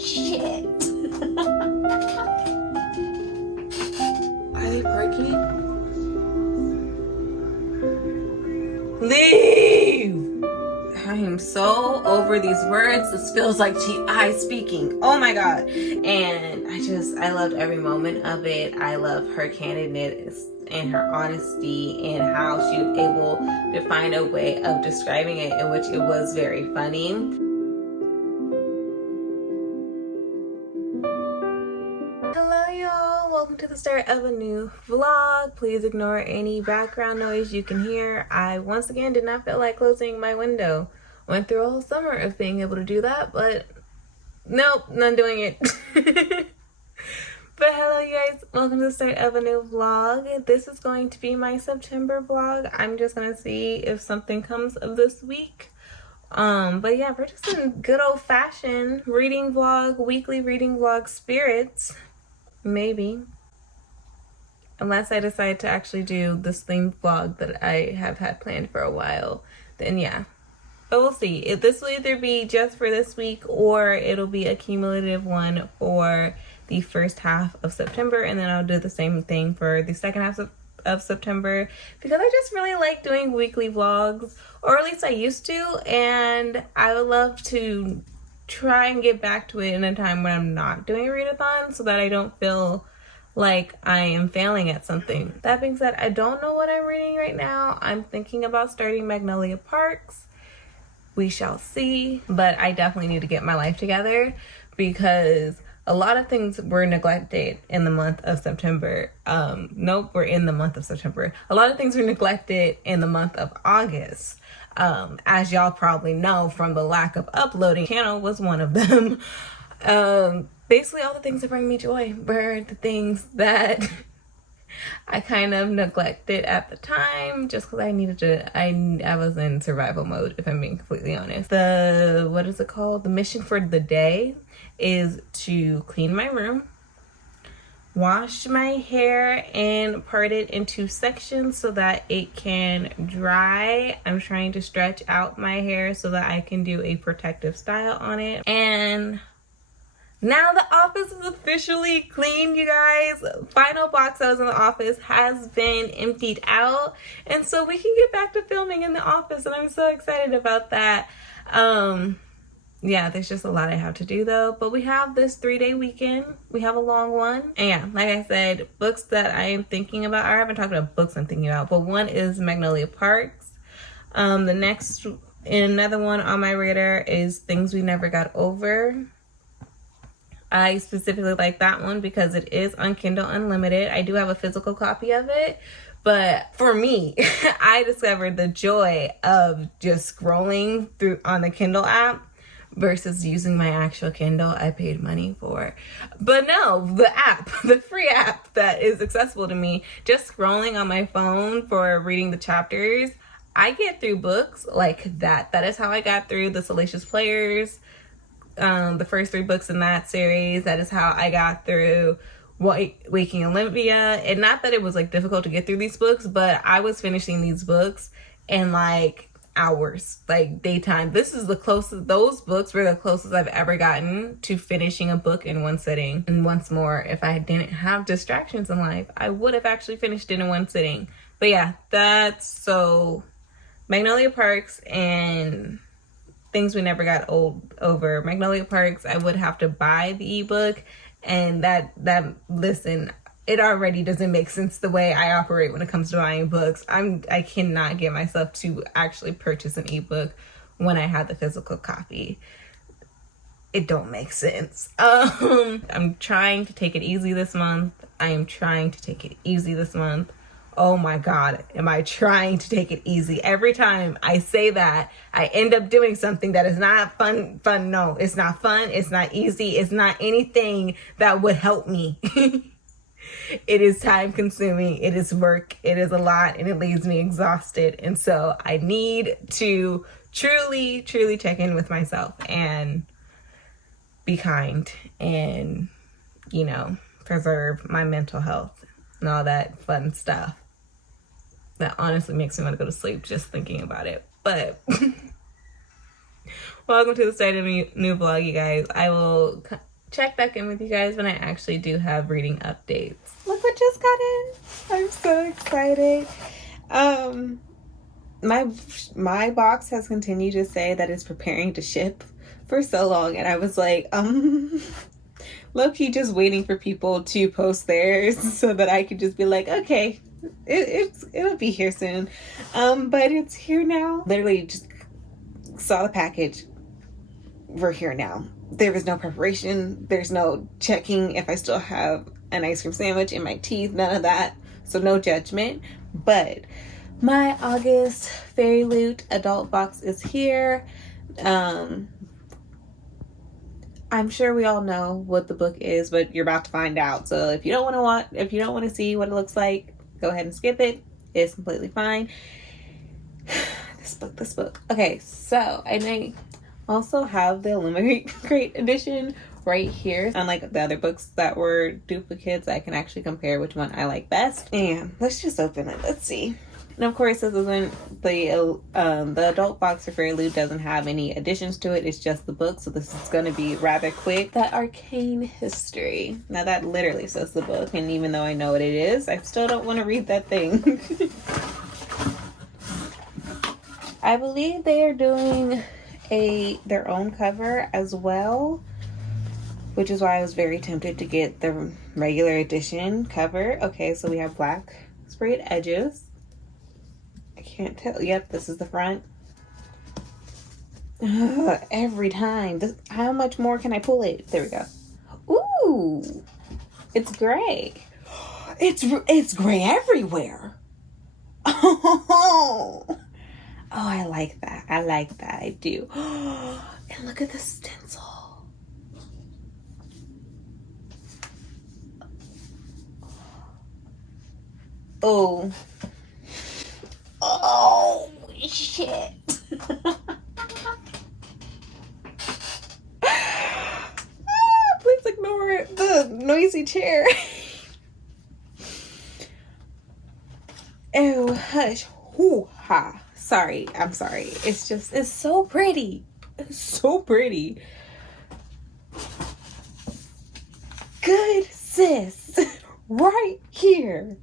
Shit. Are they parking? Leave! I am so over these words. This feels like G.I. speaking. Oh my god. And I loved every moment of it. I love her candidness and her honesty and how she was able to find a way of describing it in which it was very funny. Hello y'all, welcome to the start of a new vlog. Please ignore any background noise you can hear. I once again did not feel like closing my window. Went through a whole summer of being able to do that, but nope, not doing it. But hello you guys, welcome to the start of a new vlog. This is going to be my September vlog. I'm just gonna see if something comes of this week. But yeah, we're just in good old-fashioned reading vlog, weekly reading vlog spirits. Maybe. Unless I decide to actually do this themed vlog that I have had planned for a while, then yeah. But we'll see. If this will either be just for this week or it'll be a cumulative one for the first half of September, and then I'll do the same thing for the second half of September, because I just really like doing weekly vlogs, or at least I used to, and I would love to try and get back to it in a time when I'm not doing a readathon so that I don't feel like I am failing at something. That being said, I don't know what I'm reading right now. I'm thinking about starting Magnolia Parks. We shall see, but I definitely need to get my life together because a lot of things were neglected in the month of September. Nope, we're in the month of September. A lot of things were neglected in the month of August. As y'all probably know from the lack of uploading, channel was one of them. Basically all the things that bring me joy were the things that I kind of neglected at the time just because I needed to, I was in survival mode, if I'm being completely honest. What is it called? The mission for the day is to clean my room, wash my hair and part it into sections so that it can dry. I'm trying to stretch out my hair so that I can do a protective style on it. And now the office is officially clean, you guys. Final box that was in the office has been emptied out, and so we can get back to filming in the office, and I'm so excited about that. Yeah, there's just a lot I have to do though, but we have this 3-day weekend. We have a long one. And yeah, like I said, books that I am thinking about, or I haven't talked about books I'm thinking about, but one is Magnolia Parks. The next, another one on my radar is Things We Never Got Over. I specifically like that one because it is on Kindle Unlimited. I do have a physical copy of it, but for me, I discovered the joy of just scrolling through on the Kindle app versus using my actual Kindle I paid money for. But no, the app, the free app that is accessible to me, just scrolling on my phone for reading the chapters, I get through books like that. That is how I got through the Salacious Players, the first 3 books in that series. That is how I got through Waking Olympia. And not that it was like difficult to get through these books, but I was finishing these books in like hours, like daytime. This is the closest, those books were the closest I've ever gotten to finishing a book in one sitting. And once more, if I didn't have distractions in life, I would have actually finished it in one sitting. But yeah, that's so Magnolia Parks and Things We Never Got Over. Magnolia Parks, I would have to buy the ebook, and that listen, it already doesn't make sense the way I operate when it comes to buying books. I cannot get myself to actually purchase an ebook when I have the physical copy. It don't make sense. I'm trying to take it easy this month. I am trying to take it easy this month. Oh my God, am I trying to take it easy? Every time I say that, I end up doing something that is not fun. No, it's not fun. It's not easy. It's not anything that would help me. It is time consuming. It is work. It is a lot, and it leaves me exhausted. And so I need to truly, truly check in with myself and be kind and, you know, preserve my mental health and all that fun stuff that honestly makes me want to go to sleep just thinking about it. But welcome to the start of a new vlog, you guys. I will check back in with you guys when I actually do have reading updates. Look what just got in. I'm so excited. My box has continued to say that it's preparing to ship for so long, and I was like, low-key just waiting for people to post theirs so that I could just be like, okay, it'll be here soon. But it's here now. Literally just saw the package. We're here now. There is no preparation. There's no checking if I still have an ice cream sandwich in my teeth. None of that. So no judgment. But my August Fairy Loot adult box is here. I'm sure we all know what the book is, but you're about to find out. So if you don't want to see what it looks like, go ahead and skip it. It's completely fine. This book. Okay, so I may also have the Illuminate Crate edition right here. Unlike the other books that were duplicates, I can actually compare which one I like best. And let's just open it. Let's see. And of course, this isn't the adult box for Fairy Loot doesn't have any additions to it. It's just the book, so this is going to be rather quick. The Arcane History. Now that literally says the book, and even though I know what it is, I still don't want to read that thing. I believe they are doing their own cover as well, which is why I was very tempted to get the regular edition cover. Okay, so we have black sprayed edges. I can't tell. Yep, this is the front. Every time. How much more can I pull it? There we go. Ooh, it's gray. It's gray everywhere. Oh, I like that. I like that. I do. And look at the stencil. Oh. Oh, shit. Please ignore the noisy chair. Oh, hush. Hoo-ha. Sorry. I'm sorry. It's so pretty. It's so pretty. Good sis. Right here.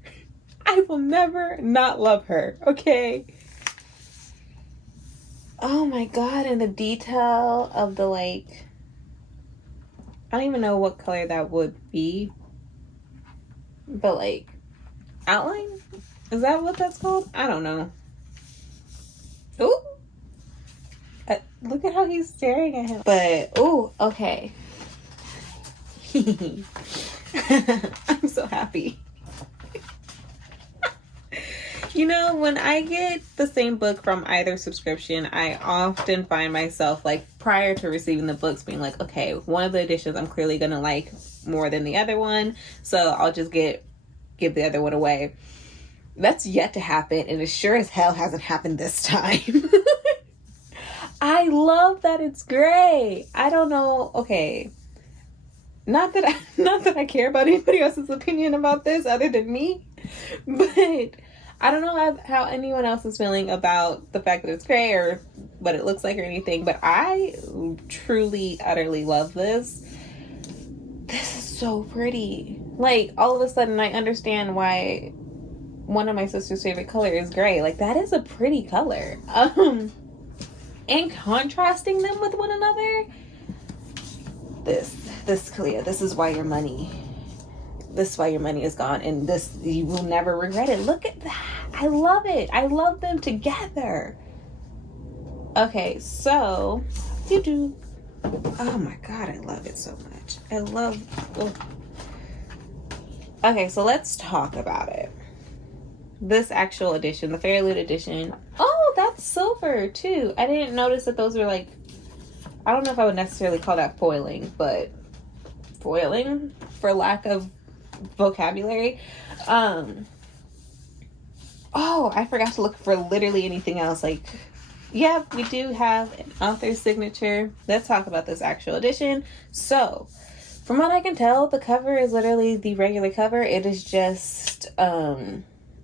I will never not love her, okay? Oh my god, and the detail of the, like, I don't even know what color that would be. But, like, outline? Is that what that's called? I don't know. Ooh! Look at how he's staring at him. But, ooh, okay. I'm so happy. You know, when I get the same book from either subscription, I often find myself, like, prior to receiving the books, being like, okay, one of the editions I'm clearly gonna like more than the other one, so I'll just give the other one away. That's yet to happen, and it sure as hell hasn't happened this time. I love that it's gray. I don't know. Okay, not that I care about anybody else's opinion about this other than me, but I don't know how anyone else is feeling about the fact that it's gray or what it looks like or anything, but I truly, utterly love this. This is so pretty. Like, all of a sudden, I understand why one of my sister's favorite color is gray. Like, that is a pretty color. And contrasting them with one another, this Clea, this is why your money is gone, and this, you will never regret it. Look at that. I love it. I love them together. Okay, so oh my god, I love it so much. Okay, so let's talk about it. This actual edition, the Fairy Loot edition. Oh, that's silver too. I didn't notice that those were, like, I don't know if I would necessarily call that foiling, but foiling, for lack of vocabulary. Oh, I forgot to look for literally anything else. Like, yeah, we do have an author's signature. Let's talk about this actual edition. So, from what I can tell, the cover is literally the regular cover. It is just,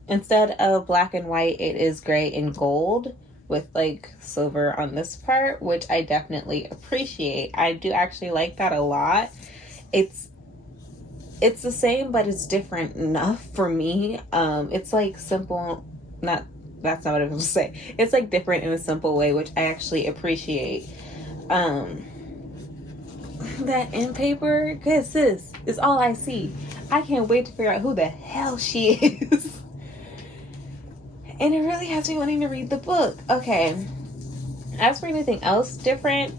instead of black and white, it is gray and gold, with like silver on this part, which I definitely appreciate. I do actually like that a lot. It's the same, but it's different enough for me. It's like simple, that's not what I was going to say. It's like different in a simple way, which I actually appreciate. That end paper, cause this is all I see. I can't wait to figure out who the hell she is. And it really has me wanting to read the book. Okay. As for anything else different,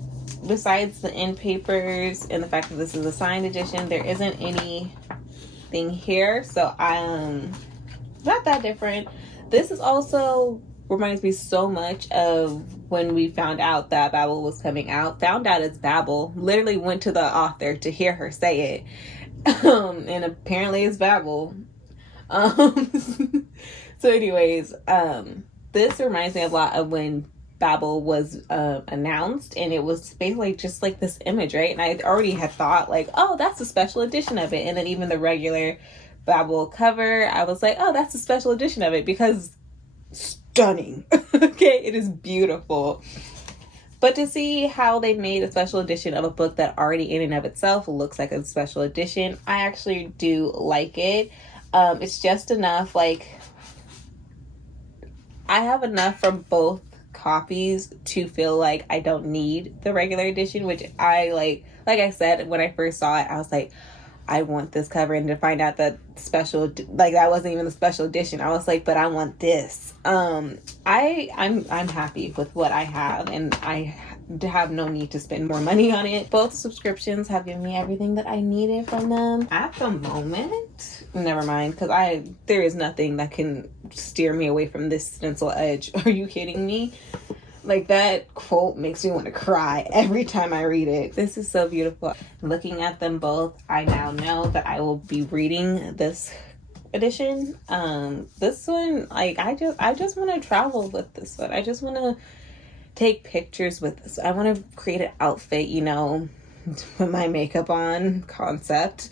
besides the end papers and the fact that this is a signed edition, there isn't anything here. So not that different. This is also reminds me so much of when we found out that Babel was coming out. Found out it's Babel. Literally went to the author to hear her say it. And apparently it's Babel. So anyways, this reminds me a lot of when Babel was announced, and it was basically just like this image, right? And I already had thought like, oh, that's a special edition of it. And then even the regular Babel cover, I was like, oh, that's a special edition of it, because stunning. Okay, it is beautiful. But to see how they made a special edition of a book that already in and of itself looks like a special edition, I actually do like it. It's just enough, like, I have enough from both copies to feel like I don't need the regular edition, which I like I said, when I first saw it, I was like, I want this cover, and to find out that that wasn't even the special edition, I was like, but I want this. I'm happy with what I have, and I have no need to spend more money on it. Both subscriptions have given me everything that I needed from them at the moment. Never mind, because there is nothing that can steer me away from this stencil edge. Are you kidding me? Like, that quote makes me want to cry every time I read it. This is so beautiful. Looking at them both, I now know that I will be reading this edition. This one, like, I just want to travel with this one. I just want to take pictures with this. I want to create an outfit, with my makeup on concept.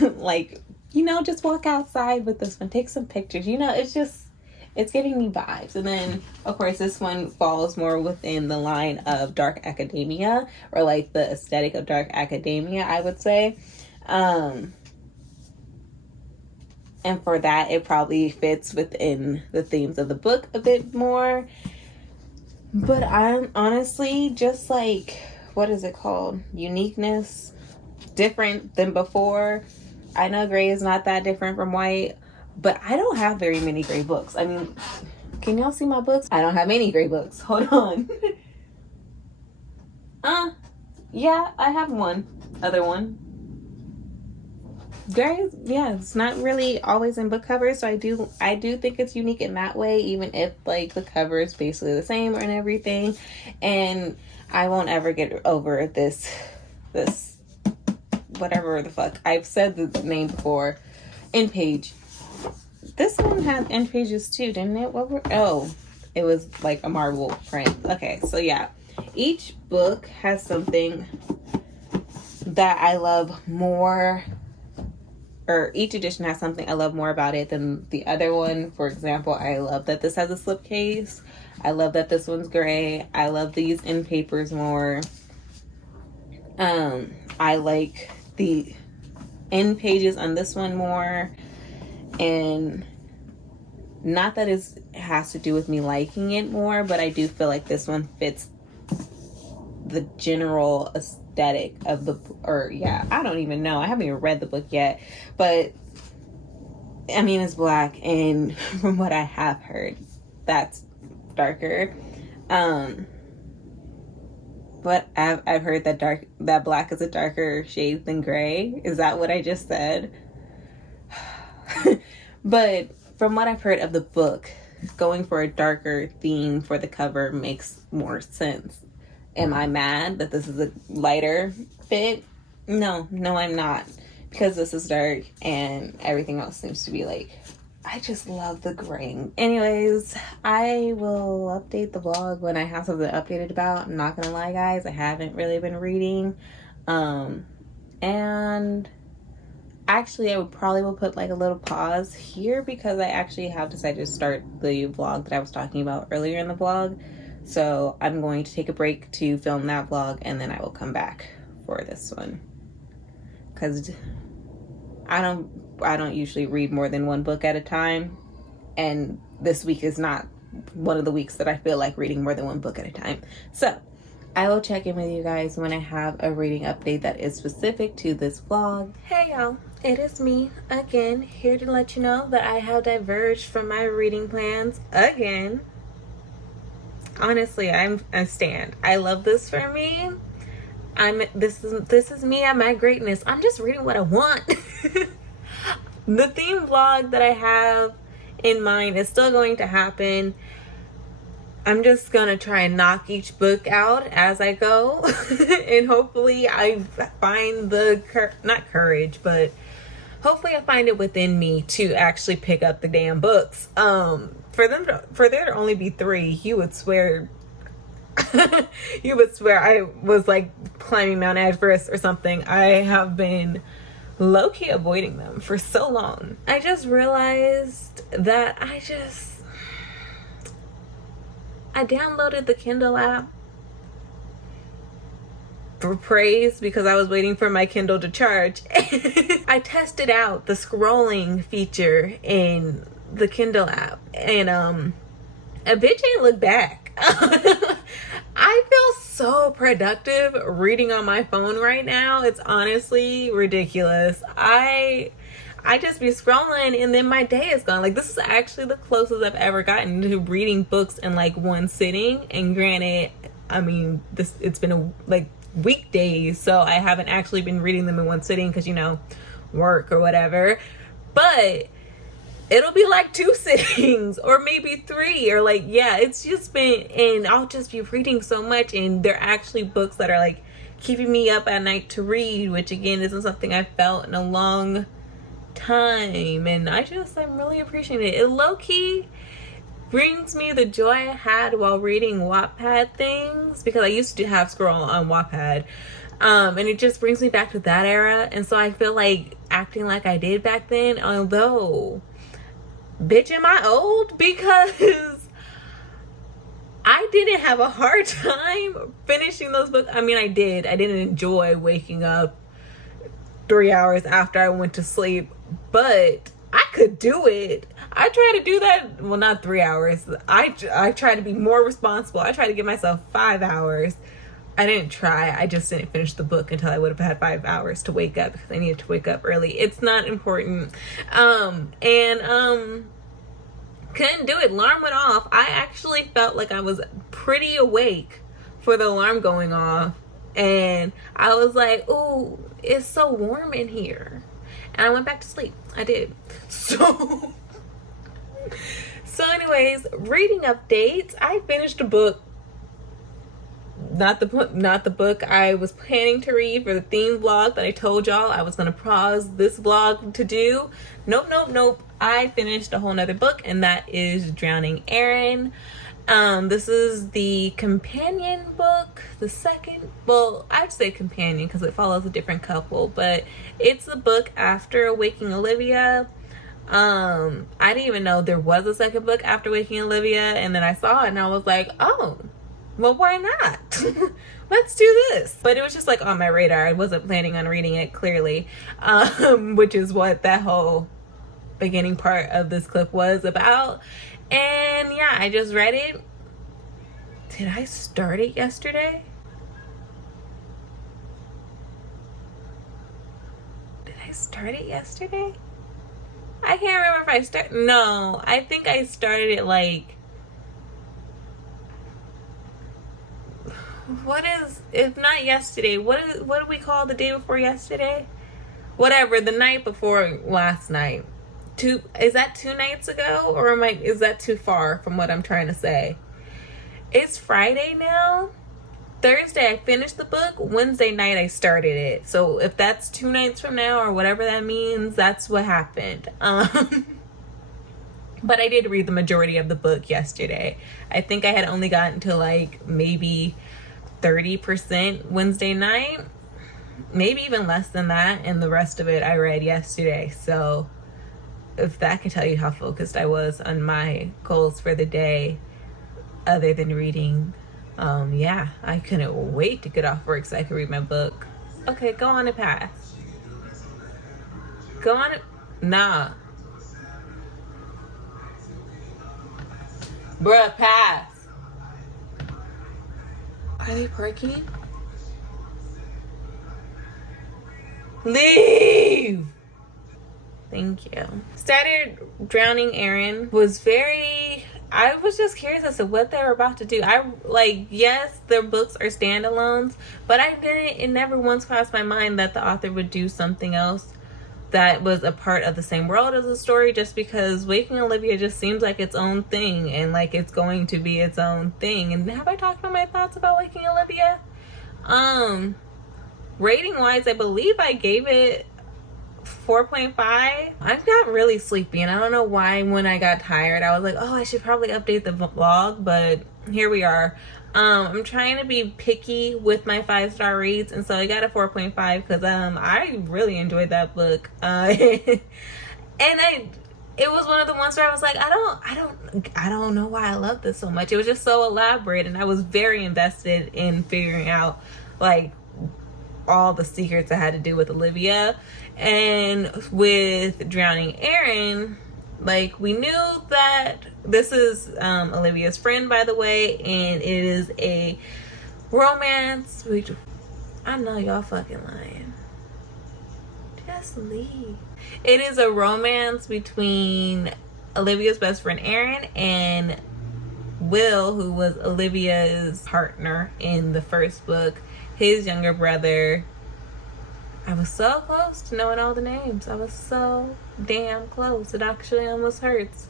Like, just walk outside with this one, take some pictures. It's giving me vibes. And then, of course, this one falls more within the line of dark academia, or like the aesthetic of dark academia, I would say. And for that, it probably fits within the themes of the book a bit more. But I'm honestly just like, what is it called? Uniqueness. Different than before. I know gray is not that different from white, but I don't have very many gray books. I mean, can y'all see my books? I don't have any gray books. Hold on. Yeah, I have one. Other one. Gray, yeah, it's not really always in book covers, so I do think it's unique in that way, even if like the cover is basically the same and everything. And I won't ever get over this whatever the fuck. I've said the name before. End page. This one had end pages too, didn't it? It was like a marble print. Okay, so yeah. Each book has something that I love more, or each edition has something I love more about it than the other one. For example, I love that this has a slipcase. I love that this one's gray. I love these end papers more. I like the end pages on this one more. And not that it has to do with me liking it more, but I do feel like this one fits the general aesthetic of the, I don't even know. I haven't even read the book yet, but I mean, it's black, and from what I have heard, that's darker. But I've heard that black is a darker shade than gray. Is that what I just said? But from what I've heard of the book, going for a darker theme for the cover makes more sense. Am I mad that this is a lighter fit? No, I'm not. Because this is dark and everything else seems to be like, I just love the graying. Anyways, I will update the vlog when I have something updated about. I'm not gonna lie, guys, I haven't really been reading. And Actually, I would probably will put like a little pause here because I actually have decided to start the vlog that I was talking about earlier in the vlog. So I'm going to take a break to film that vlog, and then I will come back for this one. Because I don't usually read more than one book at a time, and this week is not one of the weeks that I feel like reading more than one book at a time. So I will check in with you guys when I have a reading update that is specific to this vlog. Hey y'all, it is me again, here to let you know that I have diverged from my reading plans again. Honestly, I stand. I love this for me. This is me at my greatness. I'm just reading what I want. The theme vlog that I have in mind is still going to happen. I'm just gonna try and knock each book out as I go. And hopefully I find the not courage, but hopefully I find it within me to actually pick up the damn books. For there to only be 3, you would swear I was like climbing Mount Everest or something. I have been low-key avoiding them for so long. I just realized that I downloaded the Kindle app for praise because I was waiting for my Kindle to charge. I tested out the scrolling feature in the Kindle app, and a bitch ain't look back. I feel so productive reading on my phone right now. It's honestly ridiculous. I just be scrolling and then my day is gone. Like, this is actually the closest I've ever gotten to reading books in like one sitting. And granted, I mean, it's been like weekdays, so I haven't actually been reading them in one sitting because, you know, work or whatever. But it'll be like 2 sittings or maybe 3, or like, yeah, it's just been, and I'll just be reading so much, and they're actually books that are like keeping me up at night to read, which again isn't something I felt in a long time, and I'm really appreciating it. It low-key brings me the joy I had while reading Wattpad things, because I used to have scroll on Wattpad, and it just brings me back to that era. And so I feel like acting like I did back then, although bitch am I old, because I didn't have a hard time finishing those books. I mean, I didn't enjoy waking up 3 hours after I went to sleep, but I could do it. I try to do that. Well, not 3 hours. I try to be more responsible. I try to give myself 5 hours. I didn't try. I just didn't finish the book until I would have had 5 hours to wake up, because I needed to wake up early. It's not important. Couldn't do it. Alarm went off. I actually felt like I was pretty awake for the alarm going off. And I was like, ooh, it's so warm in here. And I went back to sleep. I did. So anyways, reading updates. I finished a book. Not the book I was planning to read for the theme vlog that I told y'all I was going to pause this vlog to do. Nope. I finished a whole nother book, and that is Drowning Aaron. This is the companion book, the second, well, I'd say companion because it follows a different couple, but it's the book after Waking Olivia. I didn't even know there was a second book after Waking Olivia, and then I saw it and I was like, oh, well, why not? Let's do this. But it was just like on my radar. I wasn't planning on reading it, clearly, which is what that whole beginning part of this clip was about. And yeah, I just read it. Did I start it yesterday? Did I start it yesterday? I can't remember if no, I think I started it like, if not yesterday, what do we call the day before yesterday? Whatever, the night before last night. Is that 2 nights ago, or is that too far from what I'm trying to say? It's Friday now. Thursday I finished the book. Wednesday night I started it. So if that's 2 nights from now or whatever that means, that's what happened. But I did read the majority of the book yesterday. I think I had only gotten to like maybe 30% Wednesday night. maybe even less than that, and the rest of it I read yesterday. So if that can tell you how focused I was on my goals for the day, other than reading, yeah, I couldn't wait to get off work so I could read my book. Okay, go on and pass. Go on and... Nah. Bruh, pass. Are they parking? Leave! Thank you. Started drowning Aaron. I was just curious as to what they were about to do. Yes, their books are standalones, but it never once crossed my mind that the author would do something else that was a part of the same world as the story, just because Waking Olivia just seems like its own thing, and like it's going to be its own thing. And have I talked about my thoughts about Waking Olivia? Rating wise, I believe I gave it 4.5. I'm not really sleepy, and I don't know why when I got tired I was like, oh, I should probably update the vlog, but here we are. I'm trying to be picky with my 5-star reads, and so I got a 4.5 because I really enjoyed that book. It was one of the ones where I was like, I don't know why I love this so much. It was just so elaborate, and I was very invested in figuring out like all the secrets I had to do with Olivia. And with Drowning Aaron, like, we knew that this is Olivia's friend, by the way, and it is a romance. I know y'all fucking lying. Just leave. It is a romance between Olivia's best friend Aaron and Will, who was Olivia's partner in the first book, his younger brother. I was so close to knowing all the names. I was so damn close. It actually almost hurts.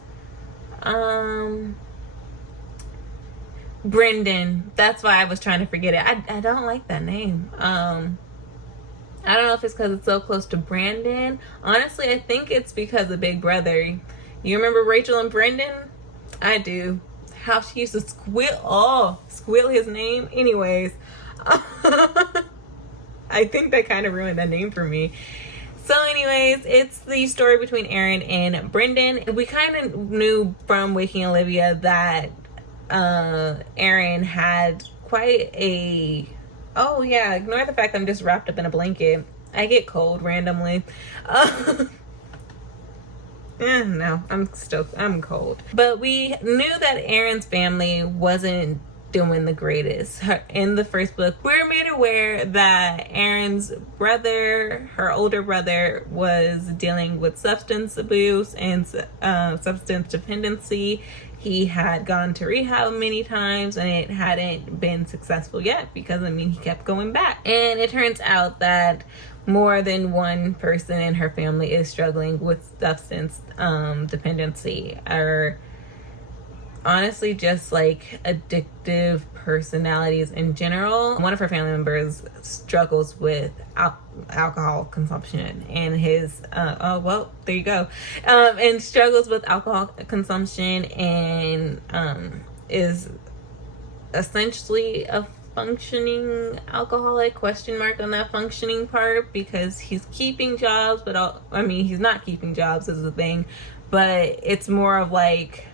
Brendan. That's why I was trying to forget it. I don't like that name. I don't know if it's because it's so close to Brandon. Honestly, I think it's because of Big Brother. You remember Rachel and Brendan? I do. How she used to squill his name. Anyways. I think that kind of ruined that name for me. So anyways, it's the story between Aaron and Brendan. We kind of knew from Waking Olivia that Aaron had quite a... Oh yeah, ignore the fact I'm just wrapped up in a blanket. I get cold randomly. No, I'm cold. But we knew that Aaron's family wasn't doing the greatest. In the first book, we were made aware that Aaron's brother, her older brother, was dealing with substance abuse and substance dependency. He had gone to rehab many times and it hadn't been successful yet because, he kept going back. And it turns out that more than one person in her family is struggling with substance dependency, or honestly just like addictive personalities in general. One of her family members struggles with alcohol consumption, and his there you go, and struggles with alcohol consumption, and is essentially a functioning alcoholic, question mark on that functioning part, because he's keeping jobs, but he's not keeping jobs is the thing, but it's more of like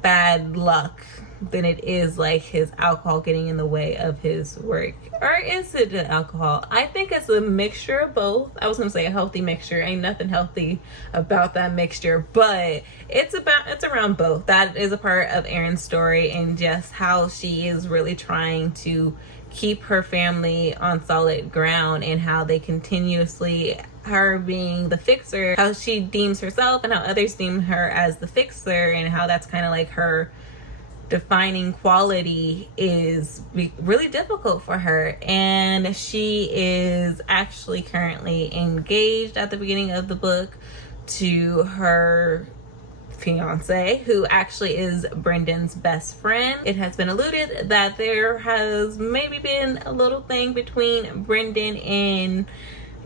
bad luck than it is like his alcohol getting in the way of his work. Or is it the alcohol? I think it's a mixture of both. I was gonna say a healthy mixture. Ain't nothing healthy about that mixture, but it's around both. That is a part of Erin's story, and just how she is really trying to keep her family on solid ground, and how they continuously, her being the fixer, how she deems herself and how others deem her as the fixer, and how that's kind of like her defining quality, is really difficult for her. And she is actually currently engaged at the beginning of the book to her fiance, who actually is Brendan's best friend. It has been alluded that there has maybe been a little thing between Brendan and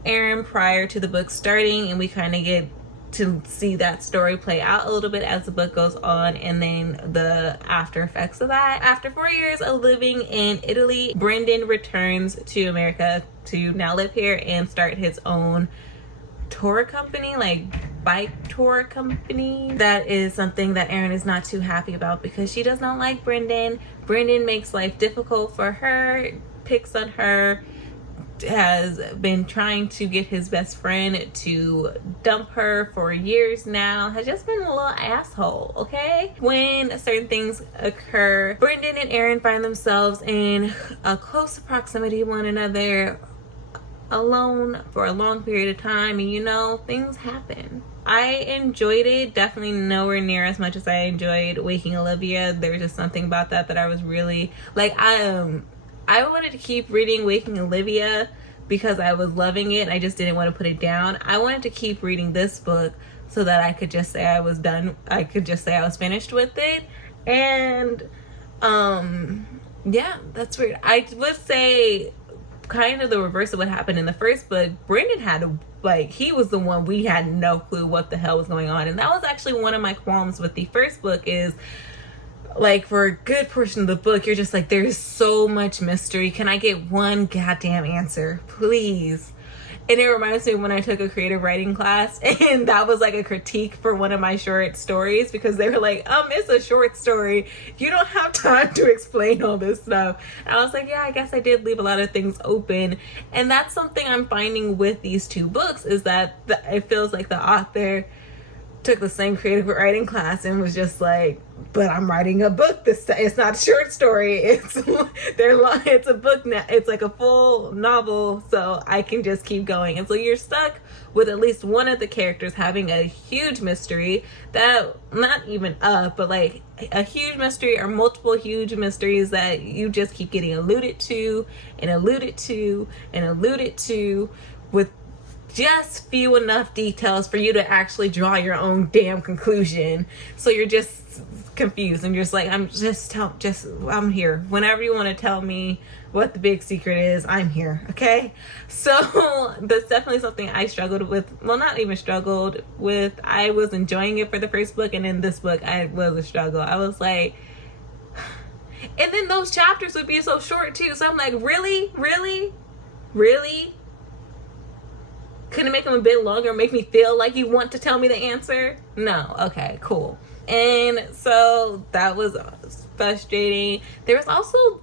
Aaron prior to the book starting, and we kind of get to see that story play out a little bit as the book goes on, and then the after effects of that. After 4 years of living in Italy, Brendan returns to America to now live here and start his own tour company, like bike tour company. That is something that Erin is not too happy about because she does not like Brendan. Brendan makes life difficult for her, picks on her, has been trying to get his best friend to dump her for years now, has just been a little asshole, okay? When certain things occur, Brendan and Erin find themselves in a close proximity to one another, alone for a long period of time, and you know, things happen. I enjoyed it, definitely nowhere near as much as I enjoyed Waking Olivia. There was just something about that I was really like, I wanted to keep reading Waking Olivia because I was loving it. I just didn't want to put it down. I wanted to keep reading this book so that I could just say I was done. I could just say I was finished with it. And yeah, that's weird. I would say kind of the reverse of what happened in the first book. Brendan had he was the one, we had no clue what the hell was going on. And that was actually one of my qualms with the first book is, like, for a good portion of the book, you're just like, there's so much mystery. Can I get one goddamn answer, please? And it reminds me of when I took a creative writing class, and that was like a critique for one of my short stories, because they were like, it's a short story. You don't have time to explain all this stuff. And I was like, yeah, I guess I did leave a lot of things open. And that's something I'm finding with these two books, is that it feels like the author took the same creative writing class and was just like, but I'm writing a book this time. It's not a short story. It's a book now. It's like a full novel, so I can just keep going. And so you're stuck with at least one of the characters having a huge mystery that, not even but like a huge mystery or multiple huge mysteries that you just keep getting alluded to and alluded to and alluded to, with just few enough details for you to actually draw your own damn conclusion. So you're just confused and you're just like, I'm here. Whenever you want to tell me what the big secret is, I'm here. Okay. So that's definitely something I struggled with. Well, not even struggled with. I was enjoying it for the first book, and in this book, I was a struggle. I was like, and then those chapters would be so short too. So I'm like, really? Couldn't make them a bit longer, make me feel like you want to tell me the answer? No. Okay, cool. And so that was frustrating. There was also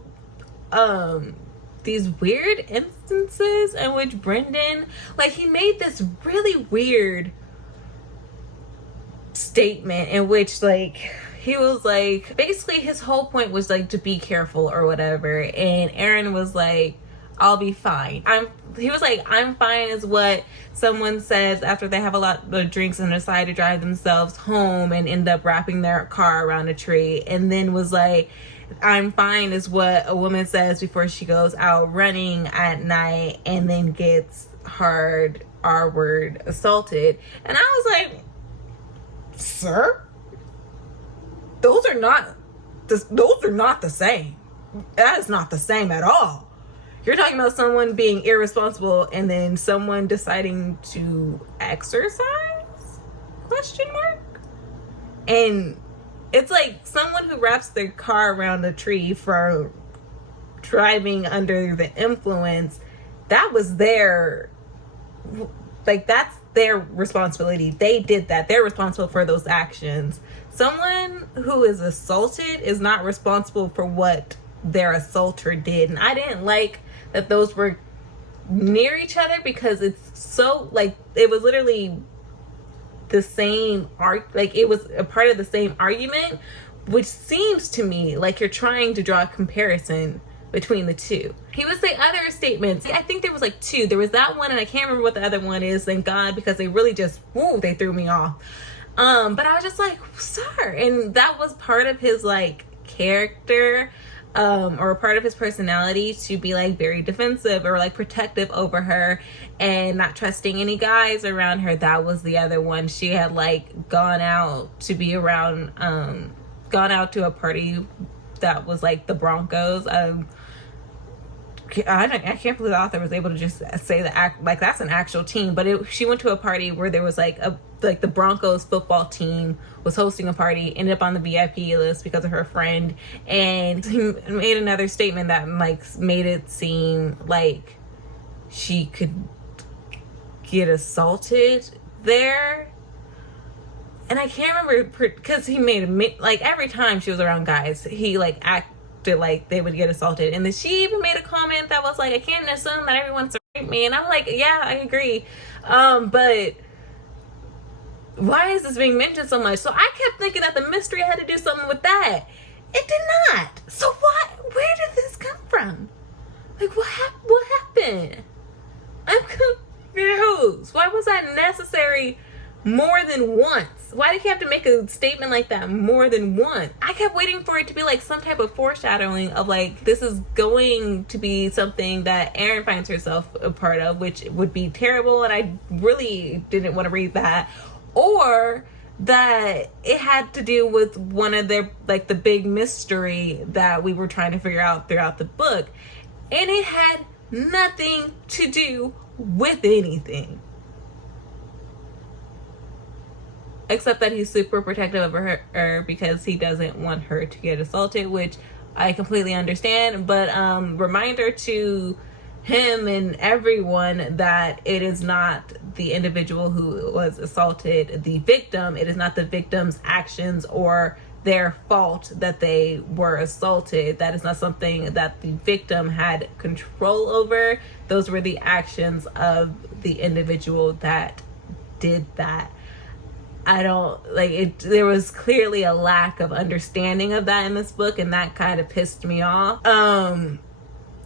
these weird instances in which Brendan, like, he made this really weird statement in which, like, he was like, basically his whole point was like to be careful or whatever, and Erin was like, I'll be fine. He was like, I'm fine is what someone says after they have a lot of drinks and decide to drive themselves home and end up wrapping their car around a tree. And then was like, I'm fine is what a woman says before she goes out running at night and then gets hard R-word assaulted. And I was like, sir, those are not the same. That is not the same at all. You're talking about someone being irresponsible and then someone deciding to exercise? ? And it's like someone who wraps their car around a tree for driving under the influence. That was their, like, that's their responsibility. They did that. They're responsible for those actions. Someone who is assaulted is not responsible for what their assaulter did. And I didn't like that those were near each other, because it's so, like, it was literally the same like it was a part of the same argument, which seems to me like you're trying to draw a comparison between the two. He would say other statements. I think there was like two. There was that one, and I can't remember what the other one is, thank God, because they really just, they threw me off. But I was just like, sir, and that was part of his, like, character, or a part of his personality, to be like very defensive or like protective over her and not trusting any guys around her. That was the other one. She had like gone out to be around, gone out to a party that was like the Broncos. I can't believe the author was able to just say that, like, that's an actual team. But she went to a party where there was like the Broncos football team was hosting a party, ended up on the VIP list because of her friend, and he made another statement that like made it seem like she could get assaulted there. And I can't remember, because he made like every time she was around guys, he like acted like they would get assaulted. And then she even made a comment that was like, I can't assume that everyone's to rape me. And I'm like, yeah, I agree. But why is this being mentioned so much? So I kept thinking that the mystery had to do something with that. It did not. So where did this come from? Like, what happened? I'm confused. Why was that necessary more than once? Why did he have to make a statement like that more than once? I kept waiting for it to be like some type of foreshadowing of like, this is going to be something that Erin finds herself a part of, which would be terrible, and I really didn't want to read that. Or that it had to do with one of their, like, the big mystery that we were trying to figure out throughout the book, and it had nothing to do with anything. Except that he's super protective of her because he doesn't want her to get assaulted, which I completely understand. But reminder to him and everyone that it is not the individual who was assaulted the victim. It is not the victim's actions or their fault that they were assaulted. That is not something that the victim had control over. Those were the actions of the individual that did that. I don't like it. There was clearly a lack of understanding of that in this book, and that kind of pissed me off. And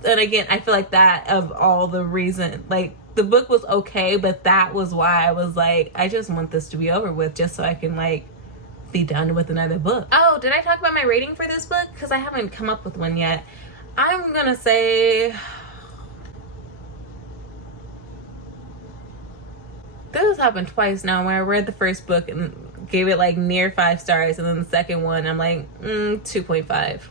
again, I feel like that of all the reason, like, the book was okay, but that was why I was like, I just want this to be over with, just so I can like be done with another book. Oh, did I talk about my rating for this book? Because I haven't come up with one yet. I'm gonna say, this has happened twice now, where I read the first book and gave it like near 5 stars, and then the second one I'm like 2.5.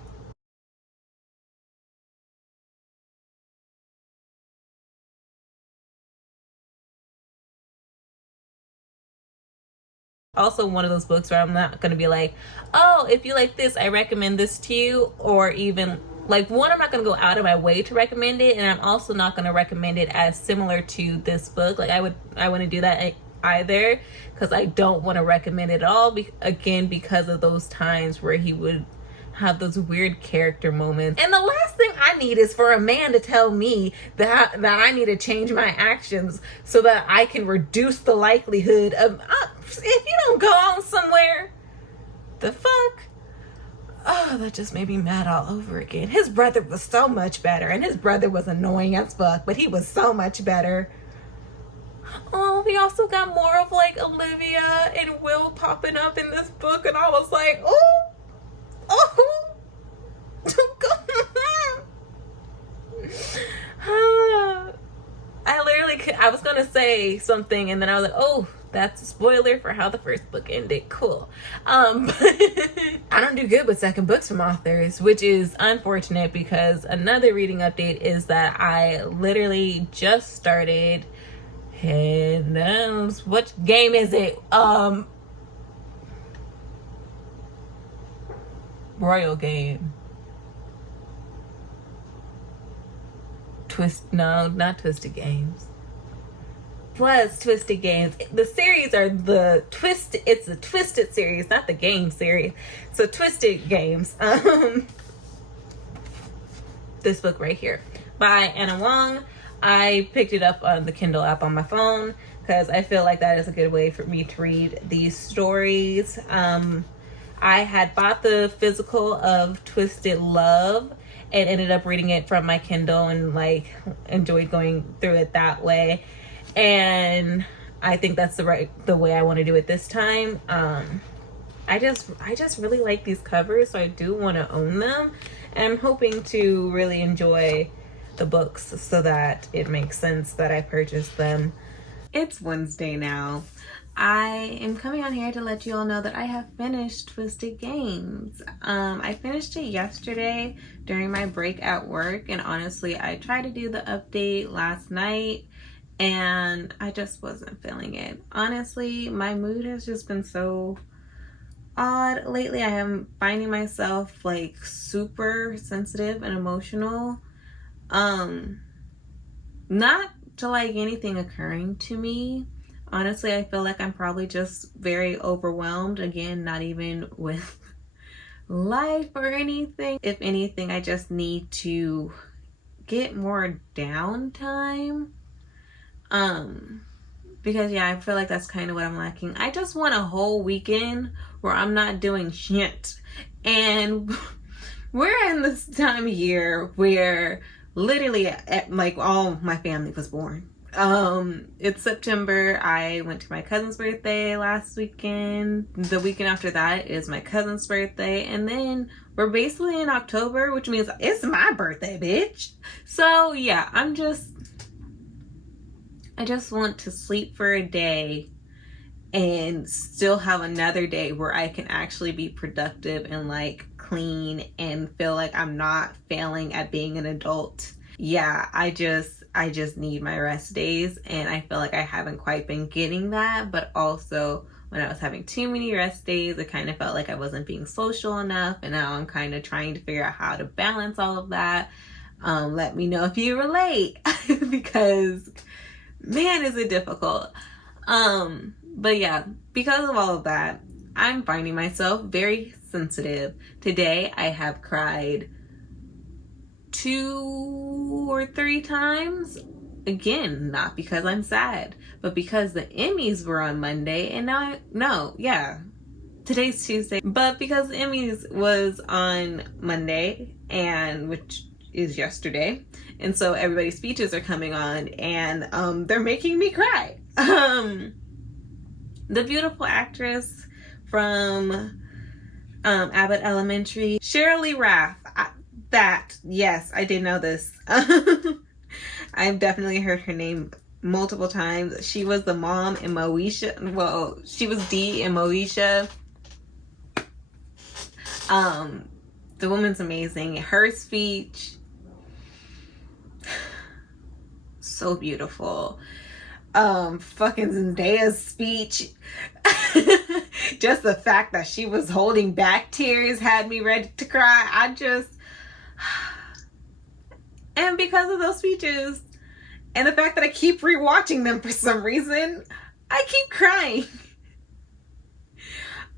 Also one of those books where I'm not gonna be like, oh, if you like this, I recommend this to you. Or even like, one, I'm not gonna go out of my way to recommend it, and I'm also not gonna recommend it as similar to this book. Like, I wouldn't do that either, because I don't want to recommend it at all, again, because of those times where he would have those weird character moments. And the last thing I need is for a man to tell me that I need to change my actions so that I can reduce the likelihood of if you don't go on somewhere. The fuck? Oh, that just made me mad all over again. His brother was so much better, and his brother was annoying as fuck, but he was so much better. Oh, we also got more of like Olivia and Will popping up in this book, and I was like, oh, I literally I was gonna say something, and then I was like, oh, that's a spoiler for how the first book ended. Cool. But I don't do good with second books from authors, which is unfortunate, because another reading update is that I literally just started, and what game is it? Royal Game. No, not Twisted Games. Was Twisted Games. The series are the Twisted, it's the Twisted series, not the game series. So Twisted Games. This book right here by Anna Wong. I picked it up on the Kindle app on my phone because I feel like that is a good way for me to read these stories. I had bought the physical of Twisted Love and ended up reading it from my Kindle, and like enjoyed going through it that way. And I think that's the way I want to do it this time. I just really like these covers, so I do want to own them, and I'm hoping to really enjoy the books so that it makes sense that I purchased them. It's Wednesday now. I am coming on here to let you all know that I have finished Twisted Games. I finished it yesterday during my break at work, and honestly, I tried to do the update last night and I just wasn't feeling it. Honestly, my mood has just been so odd lately. I am finding myself like super sensitive and emotional. Not to like anything occurring to me. Honestly, I feel like I'm probably just very overwhelmed. Again, not even with life or anything. If anything, I just need to get more downtime. Because yeah, I feel like that's kind of what I'm lacking. I just want a whole weekend where I'm not doing shit. And we're in this time of year where literally like all my family was born. It's September. I went to my cousin's birthday last weekend. The weekend after that is my cousin's birthday. And then we're basically in October, which means it's my birthday, bitch. So yeah, I just want to sleep for a day and still have another day where I can actually be productive and like clean and feel like I'm not failing at being an adult. Yeah, I just need my rest days, and I feel like I haven't quite been getting that. But also when I was having too many rest days, it kind of felt like I wasn't being social enough, and now I'm kind of trying to figure out how to balance all of that. Let me know if you relate because man, is it difficult. But yeah, because of all of that, I'm finding myself very sensitive. Today, I have cried 2 or 3 times. Again, not because I'm sad, but because the Emmys were on Monday, and today's Tuesday, but because the Emmys was on Monday, and which is yesterday, and so everybody's speeches are coming on, and they're making me cry. The beautiful actress from Abbott Elementary, Shirley Raff. Yes, I did know this. I've definitely heard her name multiple times. She was the mom in Moesha. Well, she was Dee in Moesha. The woman's amazing. Her speech, so beautiful. Fucking Zendaya's speech. Just the fact that she was holding back tears had me ready to cry. And because of those speeches and the fact that I keep rewatching them for some reason, I keep crying.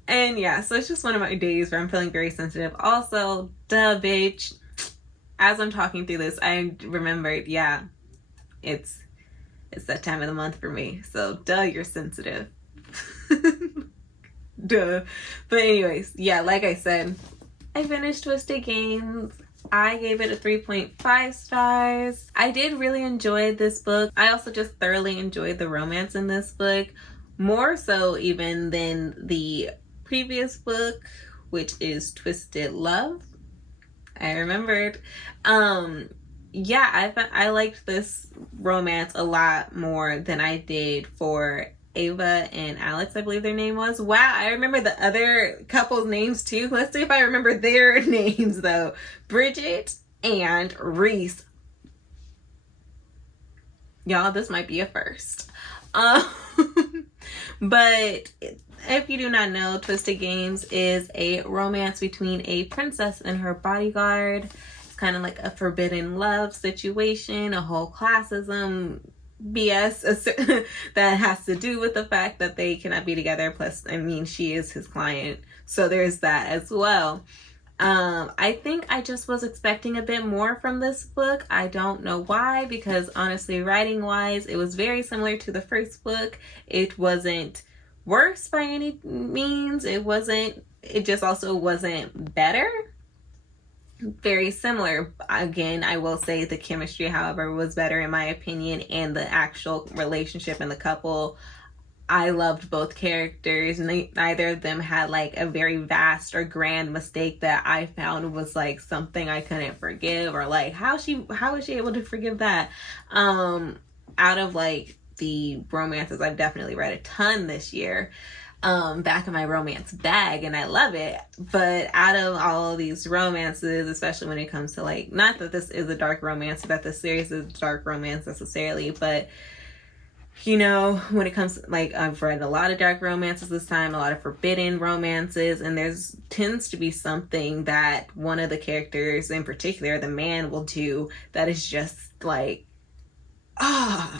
And yeah, so it's just one of my days where I'm feeling very sensitive. Also, duh, bitch. As I'm talking through this, I remembered, yeah, it's that time of the month for me. So, duh, you're sensitive. Duh. But anyways, yeah, like I said, I finished Twisted Games. I gave it a 3.5 stars. I did really enjoy this book. I also just thoroughly enjoyed the romance in this book. More so even than the previous book, which is Twisted Love. I remembered. Yeah, I liked this romance a lot more than I did for Ava and Alex, I believe their name was. Wow, I remember the other couple's names too. Let's see if I remember their names though. Bridget and Reese. Y'all, this might be a first. But if you do not know, Twisted Games is a romance between a princess and her bodyguard. It's kind of like a forbidden love situation, a whole classism BS that has to do with the fact that they cannot be together. Plus, I mean, she is his client, so there's that as well. I think I just was expecting a bit more from this book. I don't know why, because honestly, writing wise, it was very similar to the first book. It wasn't worse by any means. It just also wasn't better. Very similar. Again, I will say the chemistry, however, was better in my opinion, and the actual relationship and the couple, I loved both characters. Neither of them had like a very vast or grand mistake that I found was like something I couldn't forgive, or like how was she able to forgive that out of like the romances. I've definitely read a ton this year, back in my romance bag, and I love it. But out of all of these romances, especially when it comes to like, not that this is a dark romance, that the series is a dark romance necessarily, but you know, when it comes to, like, I've read a lot of dark romances this time, a lot of forbidden romances, and there's tends to be something that one of the characters, in particular the man, will do that is just like,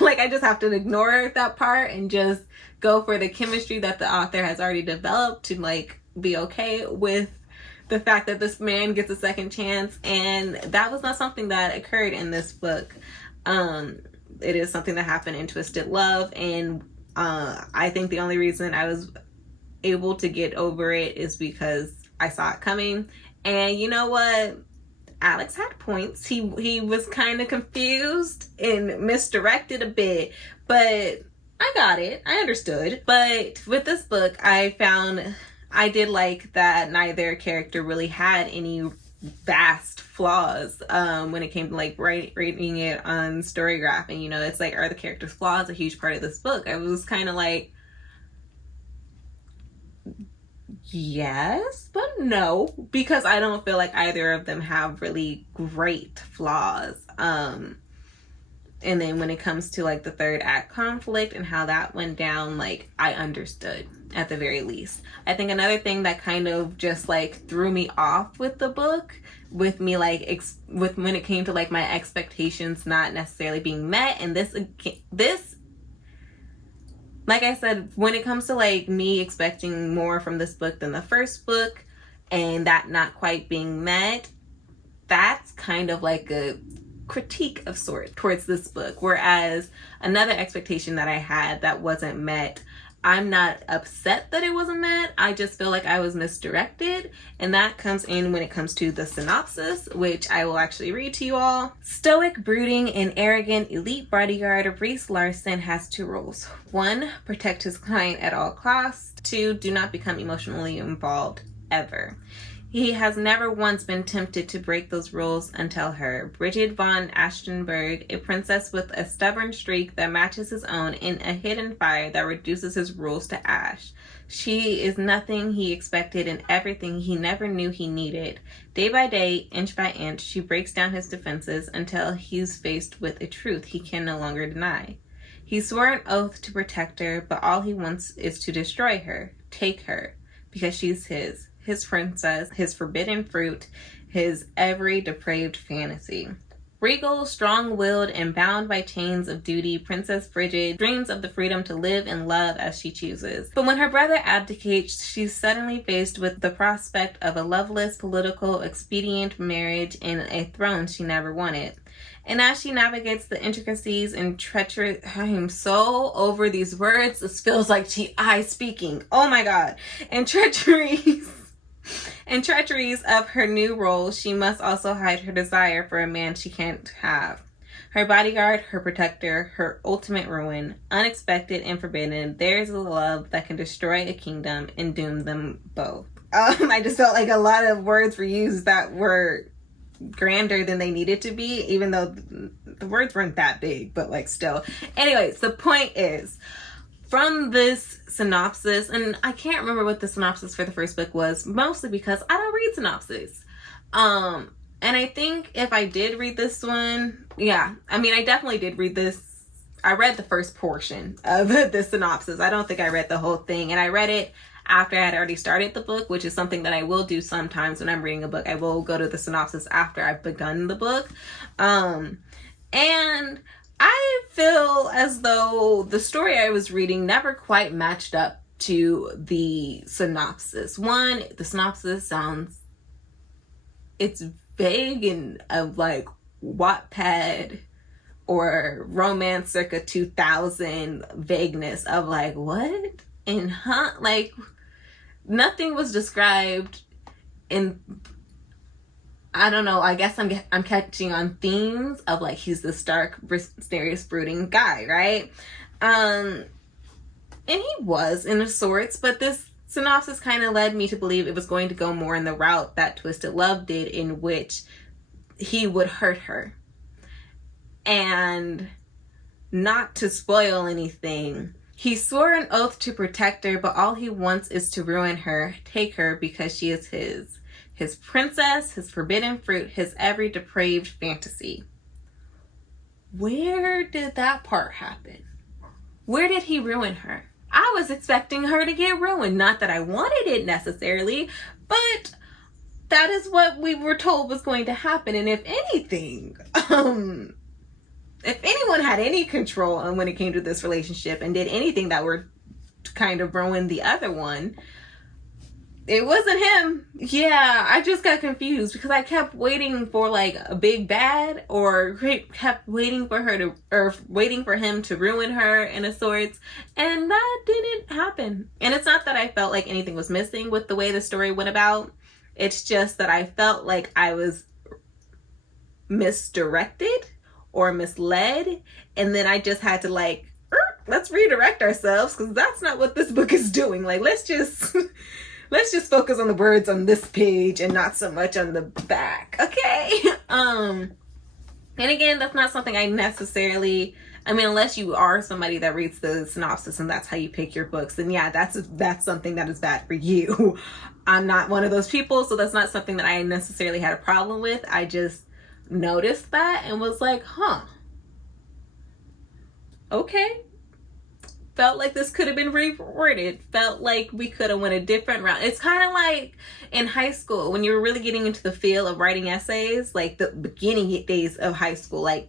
like I just have to ignore that part and just go for the chemistry that the author has already developed to like be okay with the fact that this man gets a second chance. And that was not something that occurred in this book. It is something that happened in Twisted Love, and I think the only reason I was able to get over it is because I saw it coming. And you know what? Alex had points. He was kind of confused and misdirected a bit, but I got it. I understood. But with this book, I did like that neither character really had any vast flaws when it came to like rating it on Storygraph. And you know, it's like, are the characters' flaws a huge part of this book? I was kind of like, yes, but no, because I don't feel like either of them have really great flaws. And then when it comes to like the third act conflict and how that went down, like I understood at the very least. I think another thing that kind of just like threw me off with the book, with me like with when it came to like my expectations not necessarily being met, and this like I said, when it comes to like me expecting more from this book than the first book and that not quite being met, that's kind of like a critique of sorts towards this book. Whereas another expectation that I had that wasn't met, I'm not upset that it wasn't met. I just feel like I was misdirected. And that comes in when it comes to the synopsis, which I will actually read to you all. Stoic, brooding, and arrogant elite bodyguard Reese Larson has two rules. 1, protect his client at all costs. 2, do not become emotionally involved ever. He has never once been tempted to break those rules until her. Bridget von Ashtenberg, a princess with a stubborn streak that matches his own in a hidden fire that reduces his rules to ash. She is nothing he expected and everything he never knew he needed. Day by day, inch by inch, she breaks down his defenses until he's faced with a truth he can no longer deny. He swore an oath to protect her, but all he wants is to destroy her, take her, because she's his princess, his forbidden fruit, his every depraved fantasy. Regal, strong-willed, and bound by chains of duty, Princess Bridget dreams of the freedom to live and love as she chooses. But when her brother abdicates, she's suddenly faced with the prospect of a loveless, political, expedient marriage and a throne she never wanted. And as she navigates the intricacies and treachery, I am so over these words. This feels like G.I. speaking. Oh my God. And treacheries of her new role, she must also hide her desire for a man she can't have. Her bodyguard, her protector, her ultimate ruin, unexpected and forbidden. There's a love that can destroy a kingdom and doom them both. I just felt like a lot of words were used that were grander than they needed to be, even though the words weren't that big, but like still. Anyways, the point is, from this synopsis, and I can't remember what the synopsis for the first book was, mostly because I don't read synopses. And I think if I did read this one, I definitely did read this. I read the first portion of the synopsis. I don't think I read the whole thing, and I read it after I had already started the book, which is something that I will do sometimes when I'm reading a book. I will go to the synopsis after I've begun the book. And I feel as though the story I was reading never quite matched up to the synopsis. One, the synopsis it's vague and of like Wattpad or romance circa 2000 vagueness of like, what? And like nothing was described in, I don't know, I guess I'm catching on themes of like, he's this dark, mysterious, brooding guy, right? And he was in a sorts, but this synopsis kind of led me to believe it was going to go more in the route that Twisted Love did, in which he would hurt her. And not to spoil anything. He swore an oath to protect her, but all he wants is to ruin her, take her because she is his. His princess, his forbidden fruit, his every depraved fantasy. Where did that part happen? Where did he ruin her? I was expecting her to get ruined. Not that I wanted it necessarily, but that is what we were told was going to happen. And if anything, if anyone had any control on when it came to this relationship and did anything that would kind of ruin the other one, it wasn't him. Yeah, I just got confused because I kept waiting for like a big bad, or kept waiting for her to, or waiting for him to ruin her in a sorts, and that didn't happen. And it's not that I felt like anything was missing with the way the story went about. It's just that I felt like I was misdirected or misled, and then I just had to like, let's redirect ourselves, because that's not what this book is doing. Like, let's just focus on the words on this page and not so much on the back, okay? And again, that's not something I necessarily, I mean, unless you are somebody that reads the synopsis and that's how you pick your books, then yeah, that's something that is bad for you. I'm not one of those people, so that's not something that I necessarily had a problem with. I just noticed that and was like, okay. Felt like this could have been reworded. Felt like we could have went a different route. It's kind of like in high school when you were really getting into the feel of writing essays, like the beginning days of high school, like,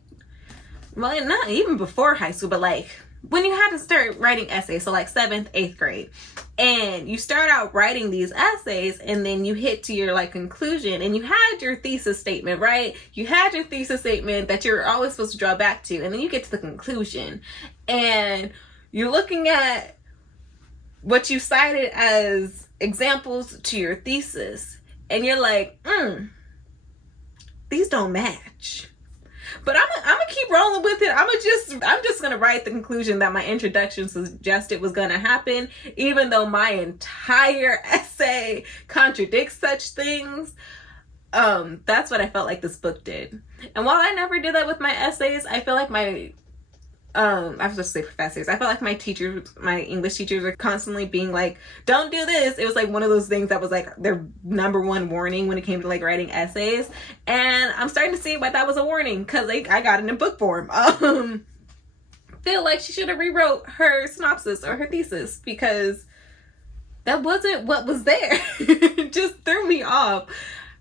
well, not even before high school, but like when you had to start writing essays, so like 7th, 8th grade, and you start out writing these essays, and then you hit to your like conclusion, and you had your thesis statement, right? You had your thesis statement that you're always supposed to draw back to, and then you get to the conclusion, and you're looking at what you cited as examples to your thesis, and you're like, these don't match. But I'm gonna keep rolling with it. I'm just gonna write the conclusion that my introduction suggested was gonna happen, even though my entire essay contradicts such things. That's what I felt like this book did. And while I never did that with my essays, I feel like my I was supposed to say professors. I felt like my teachers, my English teachers, were constantly being like, don't do this. It was like one of those things that was like their number one warning when it came to like writing essays. And I'm starting to see why that was a warning, because like I got it in book form. Feel like she should have rewrote her synopsis or her thesis, because that wasn't what was there. It just threw me off.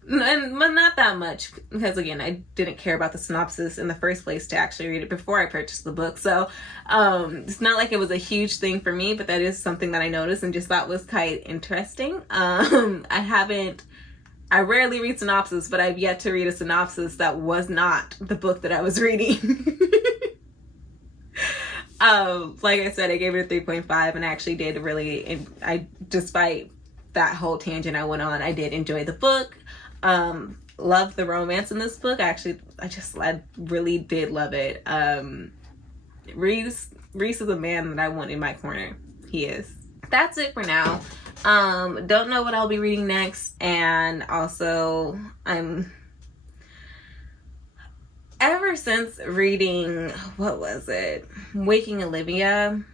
And but not that much, because again, I didn't care about the synopsis in the first place to actually read it before I purchased the book. So it's not like it was a huge thing for me, but that is something that I noticed and just thought was quite interesting. I rarely read synopsis, but I've yet to read a synopsis that was not the book that I was reading. Like I said, I gave it a 3.5, and I actually did really, despite that whole tangent I went on, I did enjoy the book. Loved the romance in this book. I really did love it. Reese is a man that I want in my corner. He is. That's it for now. Don't know what I'll be reading next, and also ever since reading, what was it? Waking Olivia,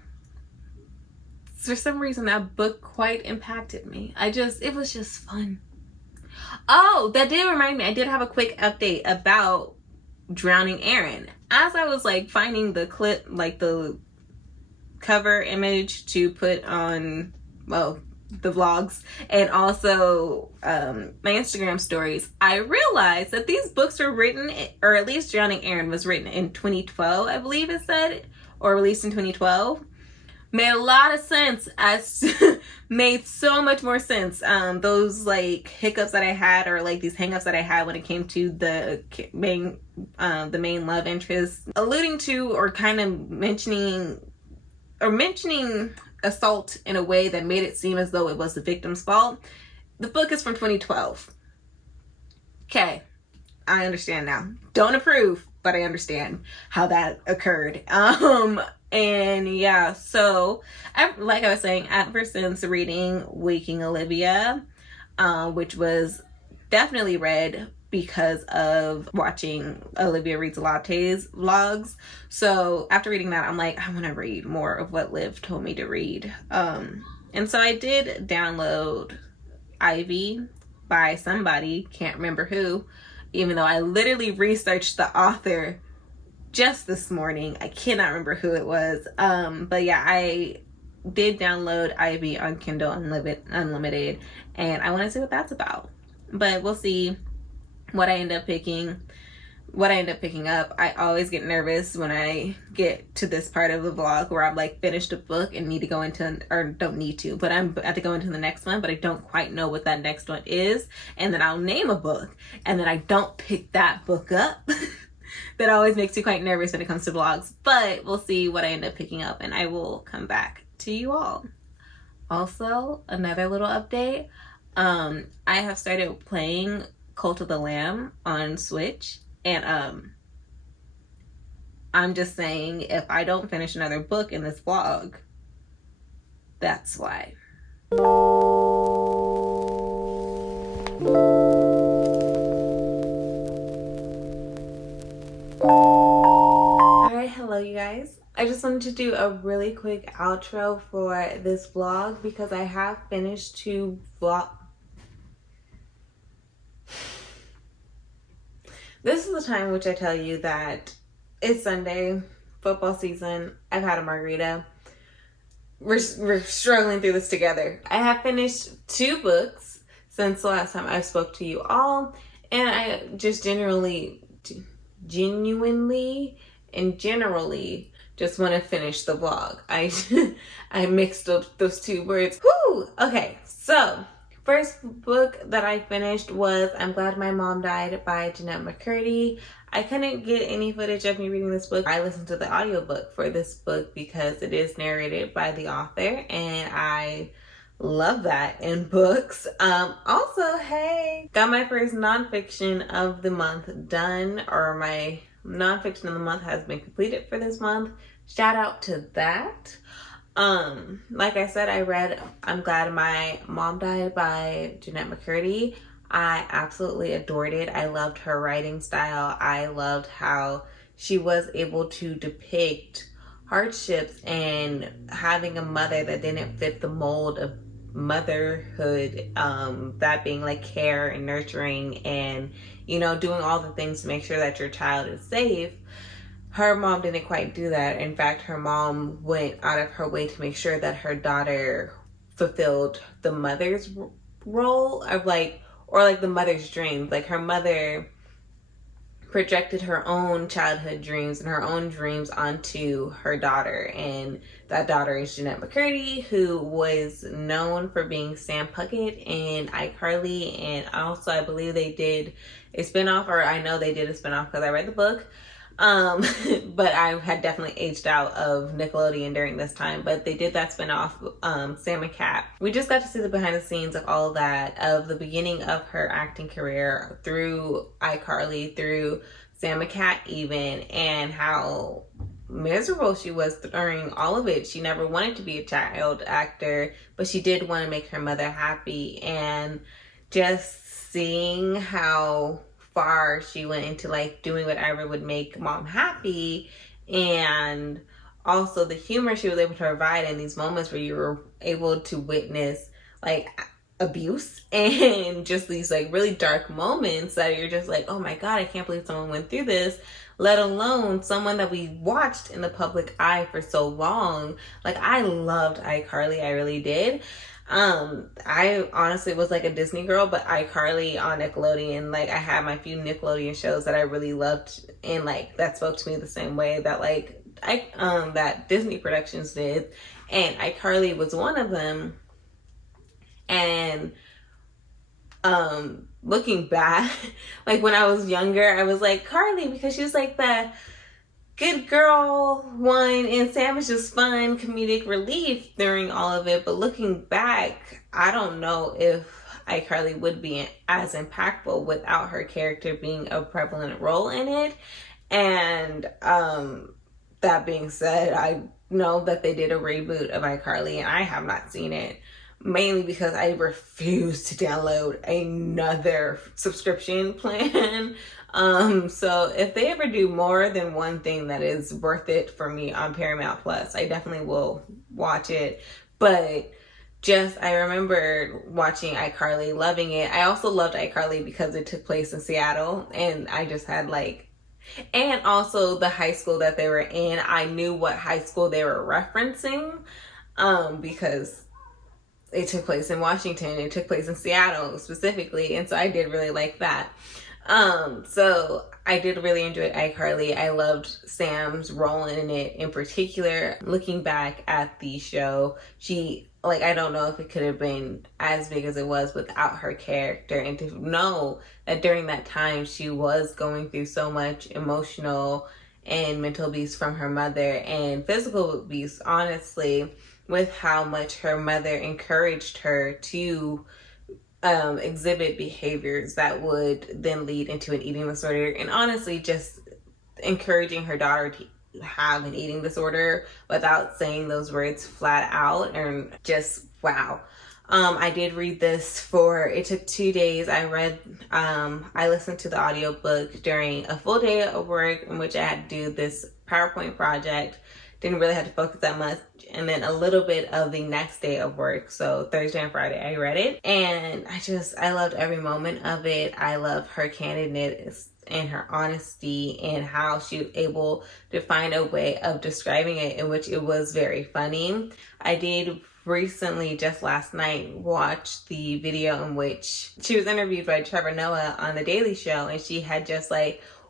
for some reason that book quite impacted me. It was just fun. Oh, that did remind me. I did have a quick update about Drowning Aaron. As I was like finding the clip, like the cover image to put on, well, the vlogs and also my Instagram stories, I realized that these books were written, or at least Drowning Aaron was written in 2012, I believe it said, or released in 2012. Made a lot of sense. Made so much more sense. Those like hiccups that I had, or like these hangups that I had when it came to the main love interest, alluding to or kind of mentioning assault in a way that made it seem as though it was the victim's fault. The book is from 2012. Okay, I understand now. Don't approve, but I understand how that occurred. And yeah, so like I was saying, ever since reading Waking Olivia, which was definitely read because of watching Olivia Reads Latte's vlogs. So after reading that, I'm like, I want to read more of what Liv told me to read. And so I did download Ivy by somebody, can't remember who, even though I literally researched the author just this morning. I cannot remember who it was. But yeah, I did download Ivy on Kindle Unlimited, and I want to see what that's about. But we'll see what I end up picking up. I always get nervous when I get to this part of the vlog where I've like finished a book and need to go into, or don't need to, but I'm at to go into the next one, but I don't quite know what that next one is. And then I'll name a book and then I don't pick that book up. That always makes me quite nervous when it comes to vlogs, but we'll see what I end up picking up and I will come back to you all. Also, another little update. I have started playing Cult of the Lamb on Switch, and I'm just saying, if I don't finish another book in this vlog, that's why. Alright, hello you guys. I just wanted to do a really quick outro for this vlog because I have finished 2 vlog. This is the time in which I tell you that it's Sunday, football season. I've had a margarita. We're struggling through this together. I have finished 2 books since the last time I spoke to you all, and I just genuinely just want to finish the vlog. I mixed up those 2 words. Whew! Okay, so first book that I finished was I'm Glad My Mom Died by Jeanette Mccurdy. I couldn't get any footage of me reading this book. I listened to the audiobook for this book because it is narrated by the author, and I love that in books. Also, hey, got my first nonfiction of the month done, or my nonfiction of the month has been completed for this month. Shout out to that. Like I said, I read I'm Glad My Mom Died by Jeanette Mccurdy. I absolutely adored it. I loved her writing style. I loved how she was able to depict hardships and having a mother that didn't fit the mold of motherhood, that being like care and nurturing and, you know, doing all the things to make sure that your child is safe. Her mom didn't quite do that. In fact, her mom went out of her way to make sure that her daughter fulfilled the mother's role of the mother's dreams. Like, her mother projected her own childhood dreams and her own dreams onto her daughter, and that daughter is Jeanette Mccurdy, who was known for being Sam Puckett in Icarly, and also I believe they did a spinoff, or I know they did a spinoff because I read the book. But I had definitely aged out of Nickelodeon during this time, but they did that spinoff, Sam and Cat. We just got to see the behind the scenes of all of that, of the beginning of her acting career through Icarly, through Sam and Cat even, and how miserable she was during all of it. She never wanted to be a child actor, but she did want to make her mother happy, and just seeing how far she went into like doing whatever would make mom happy, and also the humor she was able to provide in these moments where you were able to witness like abuse and just these like really dark moments that you're just like, oh my god, I can't believe someone went through this, let alone someone that we watched in the public eye for so long. Like, I loved iCarly, I really did. I honestly was like a Disney girl, but iCarly on Nickelodeon, like I had my few Nickelodeon shows that I really loved, and like that spoke to me the same way that like that Disney Productions did, and iCarly was one of them. And looking back, like when I was younger, I was like Carly because she was like the good girl one, and Sam is just fun comedic relief during all of it. But looking back, I don't know if iCarly would be as impactful without her character being a prevalent role in it. And that being said, I know that they did a reboot of iCarly, and I have not seen it, mainly because I refuse to download another subscription plan. So if they ever do more than one thing that is worth it for me on Paramount Plus, I definitely will watch it. But I remember watching Icarly, loving it. I also loved Icarly because it took place in Seattle, and I just had and also the high school that they were in. I knew what high school they were referencing, because it took place in Washington. It took place in Seattle specifically. And so I did really like that. So I did really enjoy iCarly. I loved Sam's role in it in particular. Looking back at the show, I don't know if it could have been as big as it was without her character. And to know that during that time, she was going through so much emotional and mental abuse from her mother and physical abuse, honestly, with how much her mother encouraged her to exhibit behaviors that would then lead into an eating disorder, and honestly just encouraging her daughter to have an eating disorder without saying those words flat out. And just wow. I did read this it took 2 days. I listened to the audiobook during a full day of work in which I had to do this PowerPoint project. Didn't really have to focus that much. And then a little bit of the next day of work. So Thursday and Friday, I read it. And I loved every moment of it. I love her candidness and her honesty and how she was able to find a way of describing it in which it was very funny. I did recently, just last night, watch the video in which she was interviewed by Trevor Noah on The Daily Show. And she had just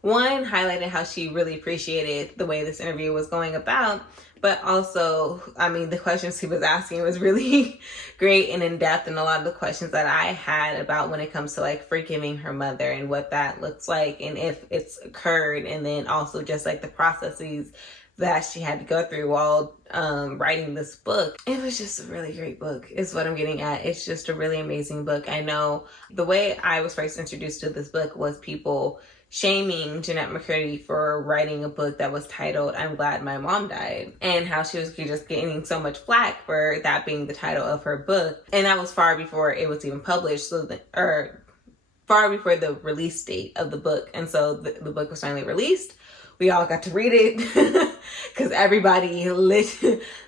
one, highlighted how she really appreciated the way this interview was going about, but also, the questions he was asking was really great and in-depth, and a lot of the questions that I had about when it comes to forgiving her mother and what that looks like and if it's occurred, and then also just the processes that she had to go through while writing this book. It was just a really great book is what I'm getting at. It's just a really amazing book. I know the way I was first introduced to this book was people shaming Jeanette Mccurdy for writing a book that was titled "I'm Glad My Mom Died," and how she was just getting so much flack for that being the title of her book. And that was far before it was even published, far before the release date of the book. And so the book was finally released. We all got to read it because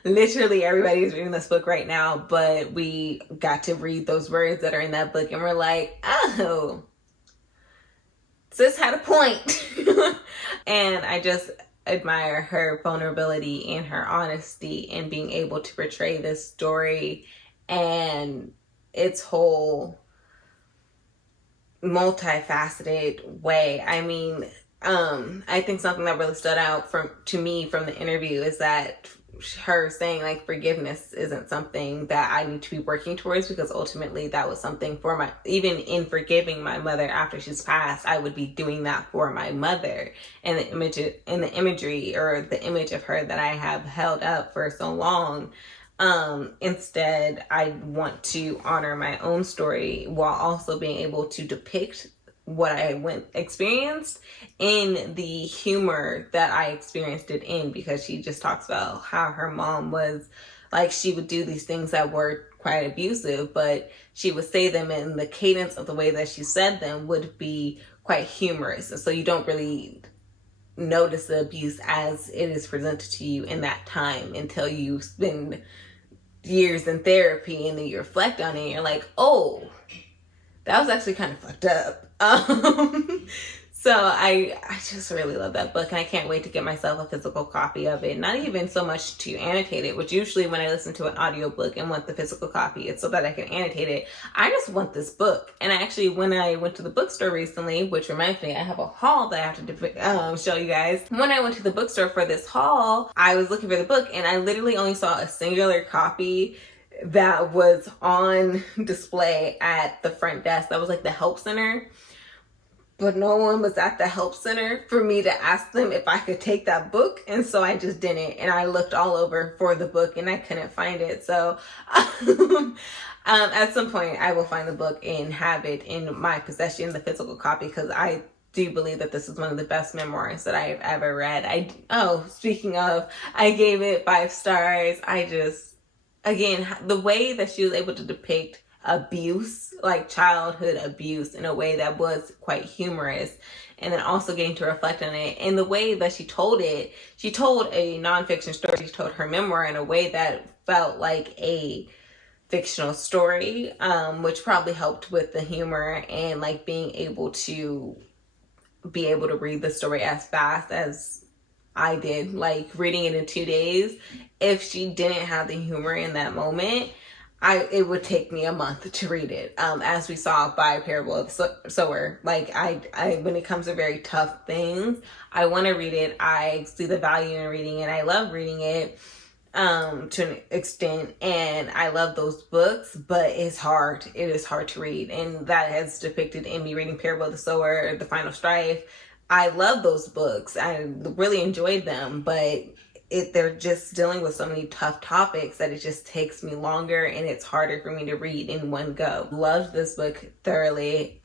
literally everybody is reading this book right now, but we got to read those words that are in that book and we're like, oh, sis had a point. And I just admire her vulnerability and her honesty in being able to portray this story and its whole multifaceted way. I think something that really stood out to me from the interview is that her saying forgiveness isn't something that I need to be working towards, because ultimately that was something even in forgiving my mother after she's passed, I would be doing that for my mother. And the imagery or the image of her that I have held up for so long. Instead, I want to honor my own story while also being able to depict what I experienced in the humor that I experienced it in, because she just talks about how her mom was she would do these things that were quite abusive, but she would say them in the cadence of the way that she said them would be quite humorous. And so you don't really notice the abuse as it is presented to you in that time until you spend years in therapy and then you reflect on it and you're like, oh, that was actually kind of fucked up. So I just really love that book, and I can't wait to get myself a physical copy of it. Not even so much to annotate it, which usually when I listen to an audiobook and want the physical copy, it's so that I can annotate it. I just want this book. And actually, when I went to the bookstore recently, which reminds me, I have a haul that I have to show you guys. When I went to the bookstore for this haul, I was looking for the book, and I literally only saw a singular copy that was on display at the front desk. That was the help center. But no one was at the help center for me to ask them if I could take that book. And so I just didn't. And I looked all over for the book and I couldn't find it. So at some point I will find the book and have it in my possession, the physical copy, because I do believe that this is one of the best memoirs that I've ever read. Speaking of, I gave it 5 stars. again, the way that she was able to depict abuse, like childhood abuse, in a way that was quite humorous, and then also getting to reflect on it. And the way that she told it, she told a nonfiction story, she told her memoir in a way that felt like a fictional story, which probably helped with the humor and like being able to read the story as fast as I did, like reading it in 2 days. If she didn't have the humor in that moment, it would take me a month to read it. As we saw by Parable of the Sower, like I when it comes to very tough things, I want to read it. I see the value in reading it. I love reading it to an extent, and I love those books, but it's hard. It is hard to read, and that has depicted in me reading Parable of the Sower, The Final Strife. I love those books. I really enjoyed them, but they're just dealing with so many tough topics that it just takes me longer, and it's harder for me to read in one go. Loved this book thoroughly.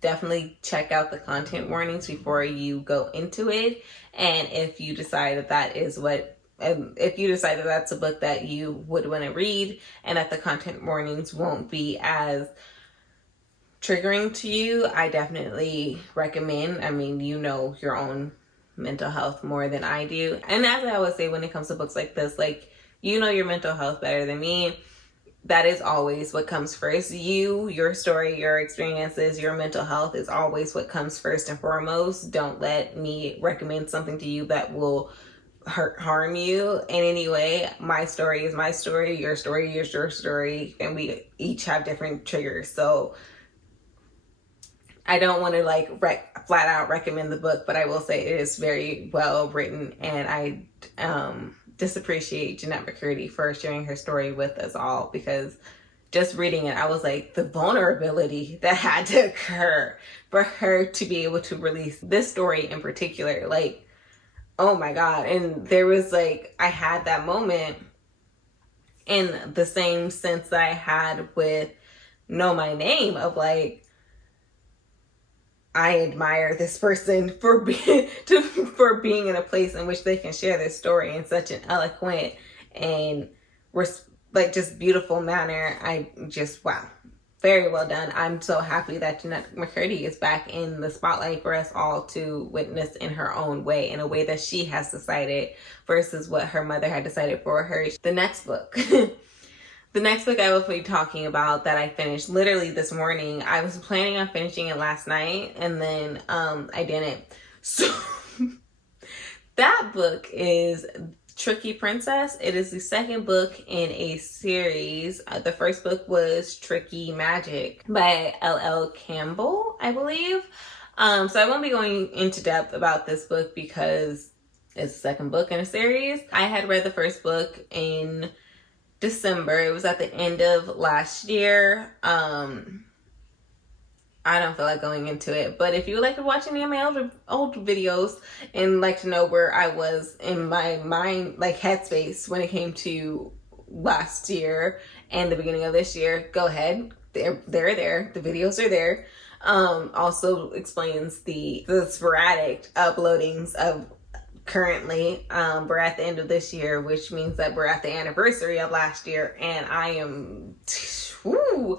Definitely check out the content warnings before you go into it, and if you decide that that's a book that you would want to read and that the content warnings won't be as triggering to you, I definitely recommend. I mean, you know your own mental health more than I do. And as I always say, when it comes to books like this, like, you know your mental health better than me. That is always what comes first. Your story, your experiences, your mental health is always what comes first and foremost. Don't let me recommend something to you that will harm you in any way. My story is my story, your story is your story, and we each have different triggers. So I don't want to like flat out recommend the book, but I will say it is very well written, and I just appreciate Jeanette Mccurdy for sharing her story with us all, because just reading it, I was like, the vulnerability that had to occur for her to be able to release this story in particular, like, oh my God. And there was like, I had that moment in the same sense that I had with Know My Name, of like, I admire this person for being in a place in which they can share their story in such an eloquent and like just beautiful manner. Wow. Very well done. I'm so happy that Jeanette Mccurdy is back in the spotlight for us all to witness in her own way, in a way that she has decided versus what her mother had decided for her. The next book. The next book I will be talking about that I finished literally this morning. I was planning on finishing it last night, and then I didn't. So that book is Tricky Princess. It is the second book in a series. The first book was Tricky Magic by L.L. Campbell, I believe. So I won't be going into depth about this book because it's the second book in a series. I had read the first book in December. It was at the end of last year. I don't feel like going into it, but if you would like to watch any of my old videos and like to know where I was in my mind, like headspace, when it came to last year and the beginning of this year, go ahead. They're there. The videos are there. Also explains the sporadic uploadings of currently. We're at the end of this year, which means that we're at the anniversary of last year, and I am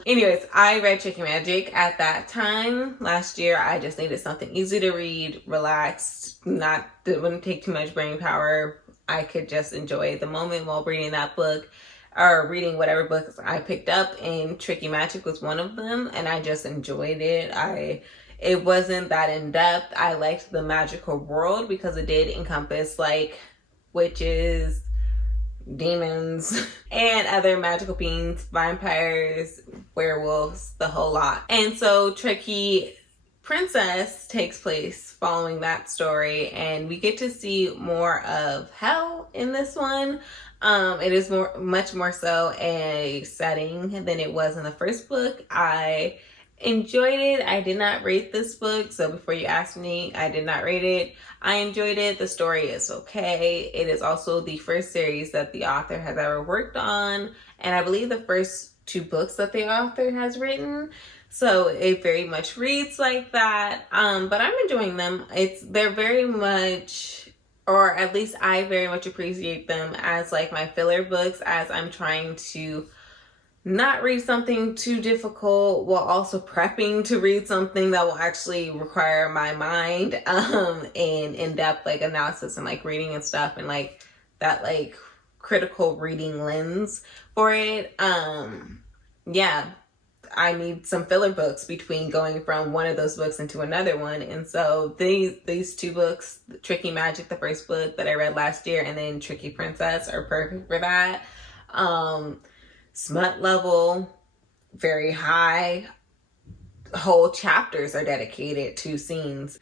anyways, I read Tricky Magic at that time last year. I just needed something easy to read, relaxed, wouldn't take too much brain power. I could just enjoy the moment while reading that book, or reading whatever books I picked up, and Tricky Magic was one of them, and I just enjoyed it. It wasn't that in-depth. I liked the magical world because it did encompass like witches, demons, and other magical beings, vampires, werewolves, the whole lot. And so Tricky Princess takes place following that story, and we get to see more of hell in this one. It is much more so a setting than it was in the first book. I enjoyed it. I did not rate this book, so before you ask me, I did not rate it. I enjoyed it. The story is okay. It is also the first series that the author has ever worked on, and I believe the first 2 books that the author has written. So it very much reads like that. But I'm enjoying them. They're very much or at least I very much appreciate them as like my filler books, as I'm trying to not read something too difficult while also prepping to read something that will actually require my mind and in-depth like analysis and like reading and stuff, and like that like critical reading lens for it. Yeah, I need some filler books between going from one of those books into another one. And so these two books, Tricky Magic, the first book that I read last year, and then Tricky Princess, are perfect for that. Smut level, very high. Whole chapters are dedicated to scenes.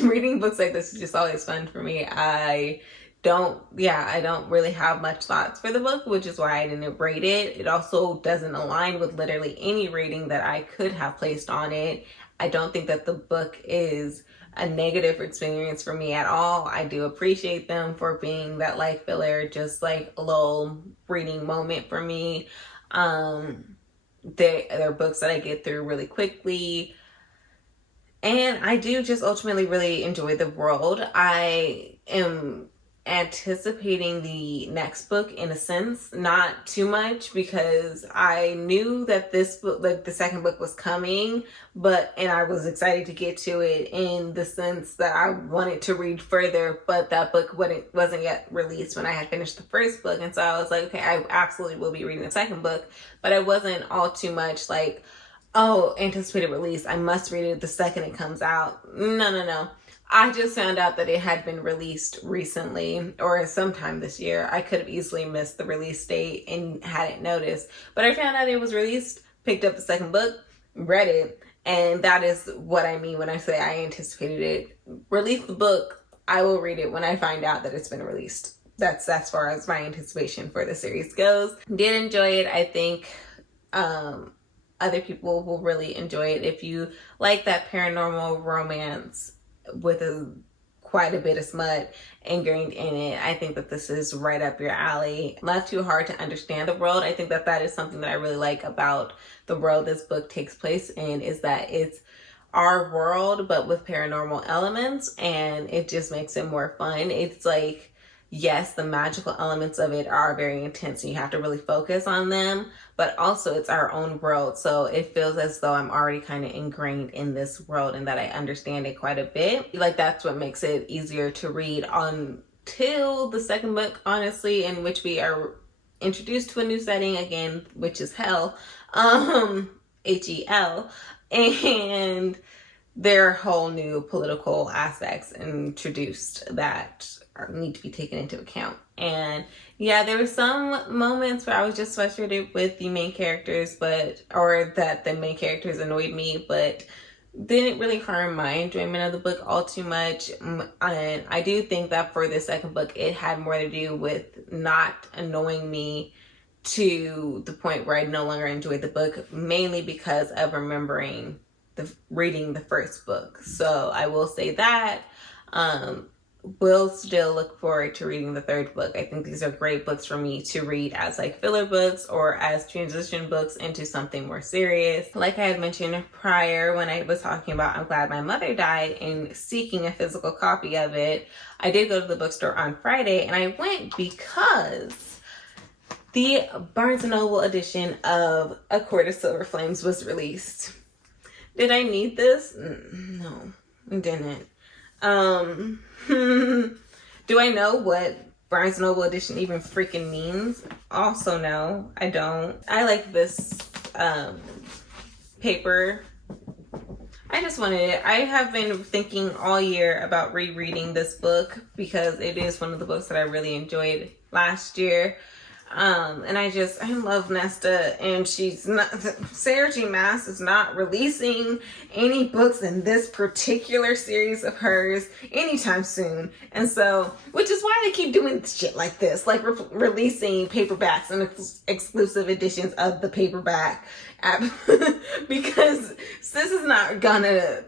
Reading books like this is just always fun for me. I don't really have much thoughts for the book, which is why I didn't rate it. It also doesn't align with literally any rating that I could have placed on it. I don't think that the book is a negative experience for me at all. I do appreciate them for being that like filler, just like a little reading moment for me. They're books that I get through really quickly. And I do just ultimately really enjoy the world. I am anticipating the next book in a sense, not too much, because I knew that this book, like the second book, was coming, and I was excited to get to it in the sense that I wanted to read further, but that book wasn't yet released when I had finished the first book. And so I was like, okay, I absolutely will be reading the second book, but I wasn't all too much like, oh, anticipated release, I must read it the second it comes out. No. I just found out that it had been released recently or sometime this year. I could have easily missed the release date and hadn't noticed. But I found out it was released, picked up the second book, read it. And that is what I mean when I say I anticipated it. Release the book, I will read it when I find out that it's been released. That's as far as my anticipation for the series goes. Did enjoy it. I think other people will really enjoy it. If you like that paranormal romance with quite a bit of smut ingrained in it, I think that this is right up your alley. Not too hard to understand the world. I think that that is something that I really like about the world this book takes place in, is that it's our world but with paranormal elements, and it just makes it more fun. It's like, yes, the magical elements of it are very intense and you have to really focus on them, but also it's our own world. So it feels as though I'm already kind of ingrained in this world and that I understand it quite a bit. Like, that's what makes it easier to read until the second book, honestly, in which we are introduced to a new setting again, which is hell, Hell, and there are whole new political aspects introduced that need to be taken into account. And yeah, there were some moments where I was just frustrated with the main characters, or that the main characters annoyed me, but didn't really harm my enjoyment of the book all too much. And I do think that for the second book, it had more to do with not annoying me to the point where I no longer enjoyed the book, mainly because of remembering reading the first book. So I will say that. Will still look forward to reading the third book. I think these are great books for me to read as like filler books or as transition books into something more serious. Like I had mentioned prior when I was talking about I'm Glad My Mother Died and seeking a physical copy of it, I did go to the bookstore on Friday, and I went because the Barnes & Noble edition of A Court of Silver Flames was released. Did I need this? No, I didn't. Do I know what Barnes & Noble edition even freaking means? Also, no, I don't. I like this paper. I just wanted it. I have been thinking all year about rereading this book because it is one of the books that I really enjoyed last year. And I love Nesta, and Sarah J. Maas is not releasing any books in this particular series of hers anytime soon. And so, which is why they keep doing shit like this, like releasing paperbacks and exclusive editions of the paperback because this is not gonna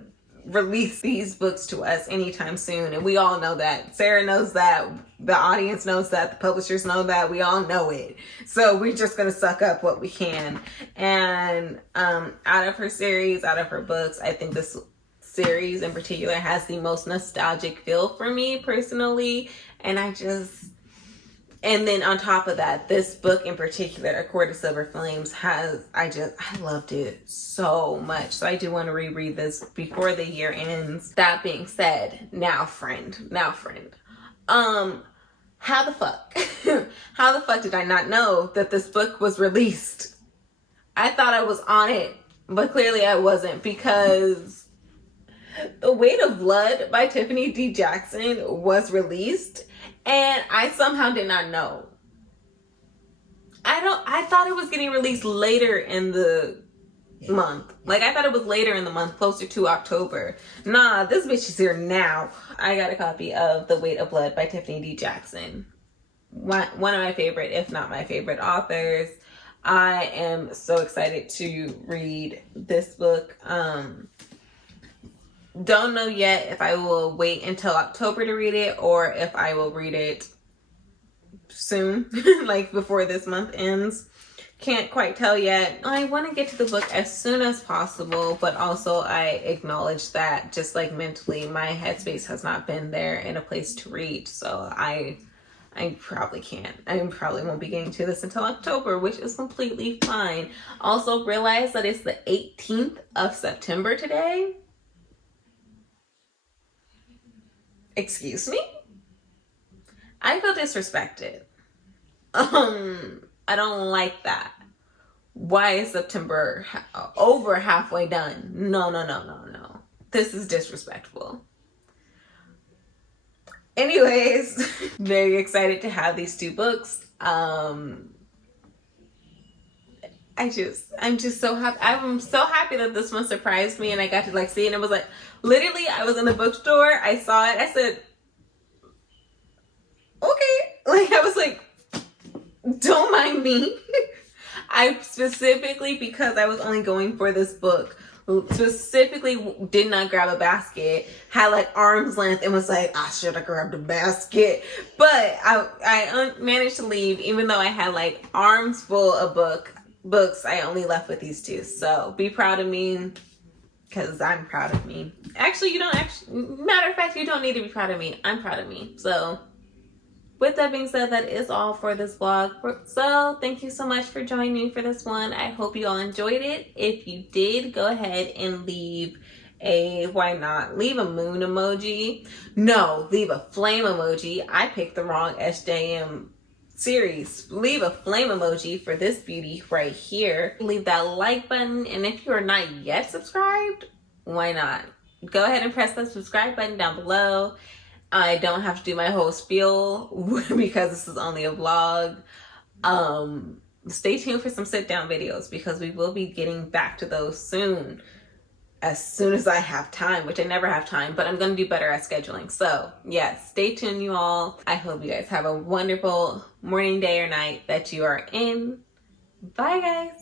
release these books to us anytime soon, and we all know that. Sarah knows that, the audience knows that, the publishers know that, we all know it. So we're just gonna suck up what we can. And out of her series, out of her books, I think this series in particular has the most nostalgic feel for me personally. And and then on top of that, this book in particular, A Court of Silver Flames, I loved it so much. So I do want to reread this before the year ends. That being said, now friend. How the fuck? How the fuck did I not know that this book was released? I thought I was on it, but clearly I wasn't, because The Weight of Blood by Tiffany D. Jackson was released, and I somehow did not know. I thought it was getting released later in the month. Like, I thought it was later in the month, closer to October. Nah, this bitch is here now. I got a copy of The Weight of Blood by Tiffany D. Jackson. One of my favorite, if not my favorite authors. I am so excited to read this book. Don't know yet if I will wait until October to read it or if I will read it soon, like before this month ends. Can't quite tell yet. I want to get to the book as soon as possible, but also I acknowledge that just like mentally, my headspace has not been there in a place to read. So I probably can't. I probably won't be getting to this until October, which is completely fine. Also realize that it's the 18th of September today. Excuse me? I feel disrespected. I don't like that. Why is September over halfway done? No. This is disrespectful. Anyways, very excited to have these two books. I'm just so happy. I'm so happy that this one surprised me and I got to like see it, and it was like, literally, I was in the bookstore, I saw it, I said, okay. Like, I was like, don't mind me. I specifically, because I was only going for this book, specifically did not grab a basket, had like arm's length, and was like, I should have grabbed a basket. But I managed to leave, even though I had like arms full of books. I only left with these two. So be proud of me, because I'm proud of me. Actually, matter of fact, you don't need to be proud of me. I'm proud of me. So with that being said, that is all for this vlog. So thank you so much for joining me for this one. I hope you all enjoyed it. If you did, go ahead and leave a moon emoji. No, leave a flame emoji. I picked the wrong SJM series. Leave a flame emoji for this beauty right here. Leave that like button, and if you are not yet subscribed, why not? Go ahead and press that subscribe button down below. I don't have to do my whole spiel because this is only a vlog. Stay tuned for some sit down videos, because we will be getting back to those soon as I have time, which I never have time, but I'm going to do better at scheduling. So yes, stay tuned, you all. I hope you guys have a wonderful morning, day, or night that you are in. Bye, guys.